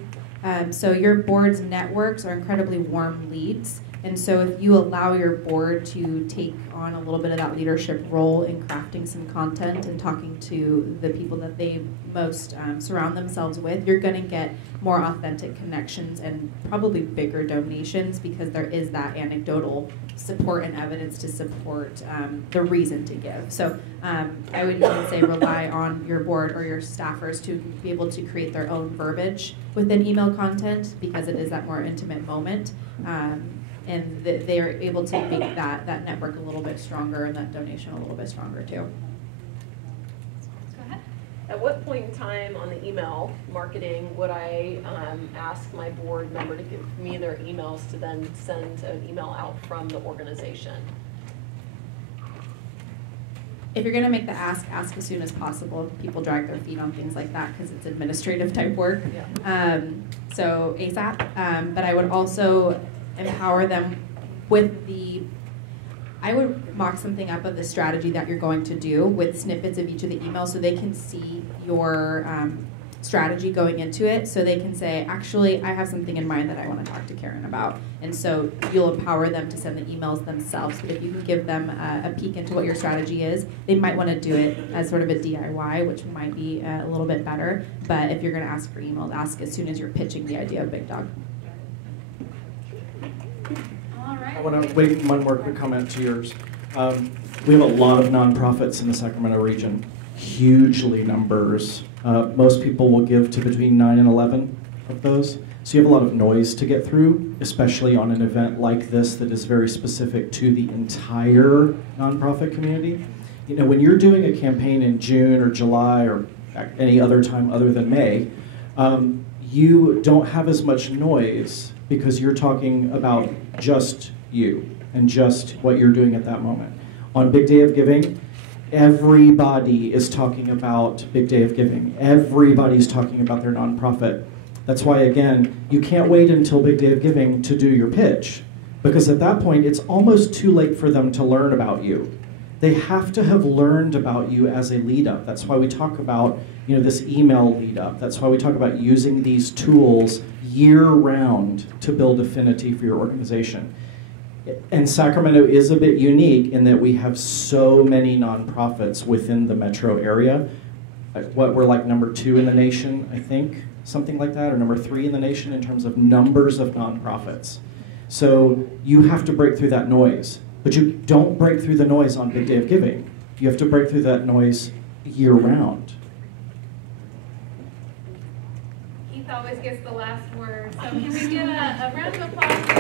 So your board's networks are incredibly warm leads. And so if you allow your board to take on a little bit of that leadership role in crafting some content and talking to the people that they most surround themselves with, you're going to get more authentic connections and probably bigger donations because there is that anecdotal support and evidence to support the reason to give. So I would even say rely on your board or your staffers to be able to create their own verbiage within email content because it is that more intimate moment. And they are able to make that network a little bit stronger and that donation a little bit stronger too. Go ahead. At what point in time on the email marketing would I ask my board member to give me their emails to then send an email out from the organization? If you're going to make the ask as soon as possible. People drag their feet on things like that because it's administrative type work. Yeah. So ASAP. But I would also empower them with I would mock something up of the strategy that you're going to do with snippets of each of the emails so they can see your strategy going into it, so they can say, actually, I have something in mind that I want to talk to Karen about. And so you'll empower them to send the emails themselves. But if you can give them a peek into what your strategy is, they might want to do it as sort of a DIY, which might be a little bit better. But if you're going to ask for emails, ask as soon as you're pitching the idea of Big Dog. I want to make one more quick comment to yours. We have a lot of nonprofits in the Sacramento region, hugely numbers. Most people will give to between 9 and 11 of those. So you have a lot of noise to get through, especially on an event like this that is very specific to the entire nonprofit community. You know, when you're doing a campaign in June or July or any other time other than May, you don't have as much noise because you're talking about just you and just what you're doing at that moment. On Big Day of Giving, everybody is talking about Big Day of Giving. Everybody's talking about their nonprofit. That's why, again, you can't wait until Big Day of Giving to do your pitch, because at that point, it's almost too late for them to learn about you. They have to have learned about you as a lead up. That's why we talk about, you know, this email lead up. That's why we talk about using these tools year round to build affinity for your organization. And Sacramento is a bit unique in that we have so many nonprofits within the metro area. We're like number 2 in the nation, I think, something like that, or number 3 in the nation in terms of numbers of nonprofits. So you have to break through that noise. But you don't break through the noise on Big Day of Giving. You have to break through that noise year round. Can Keith always gets the last word. So can we get a round of applause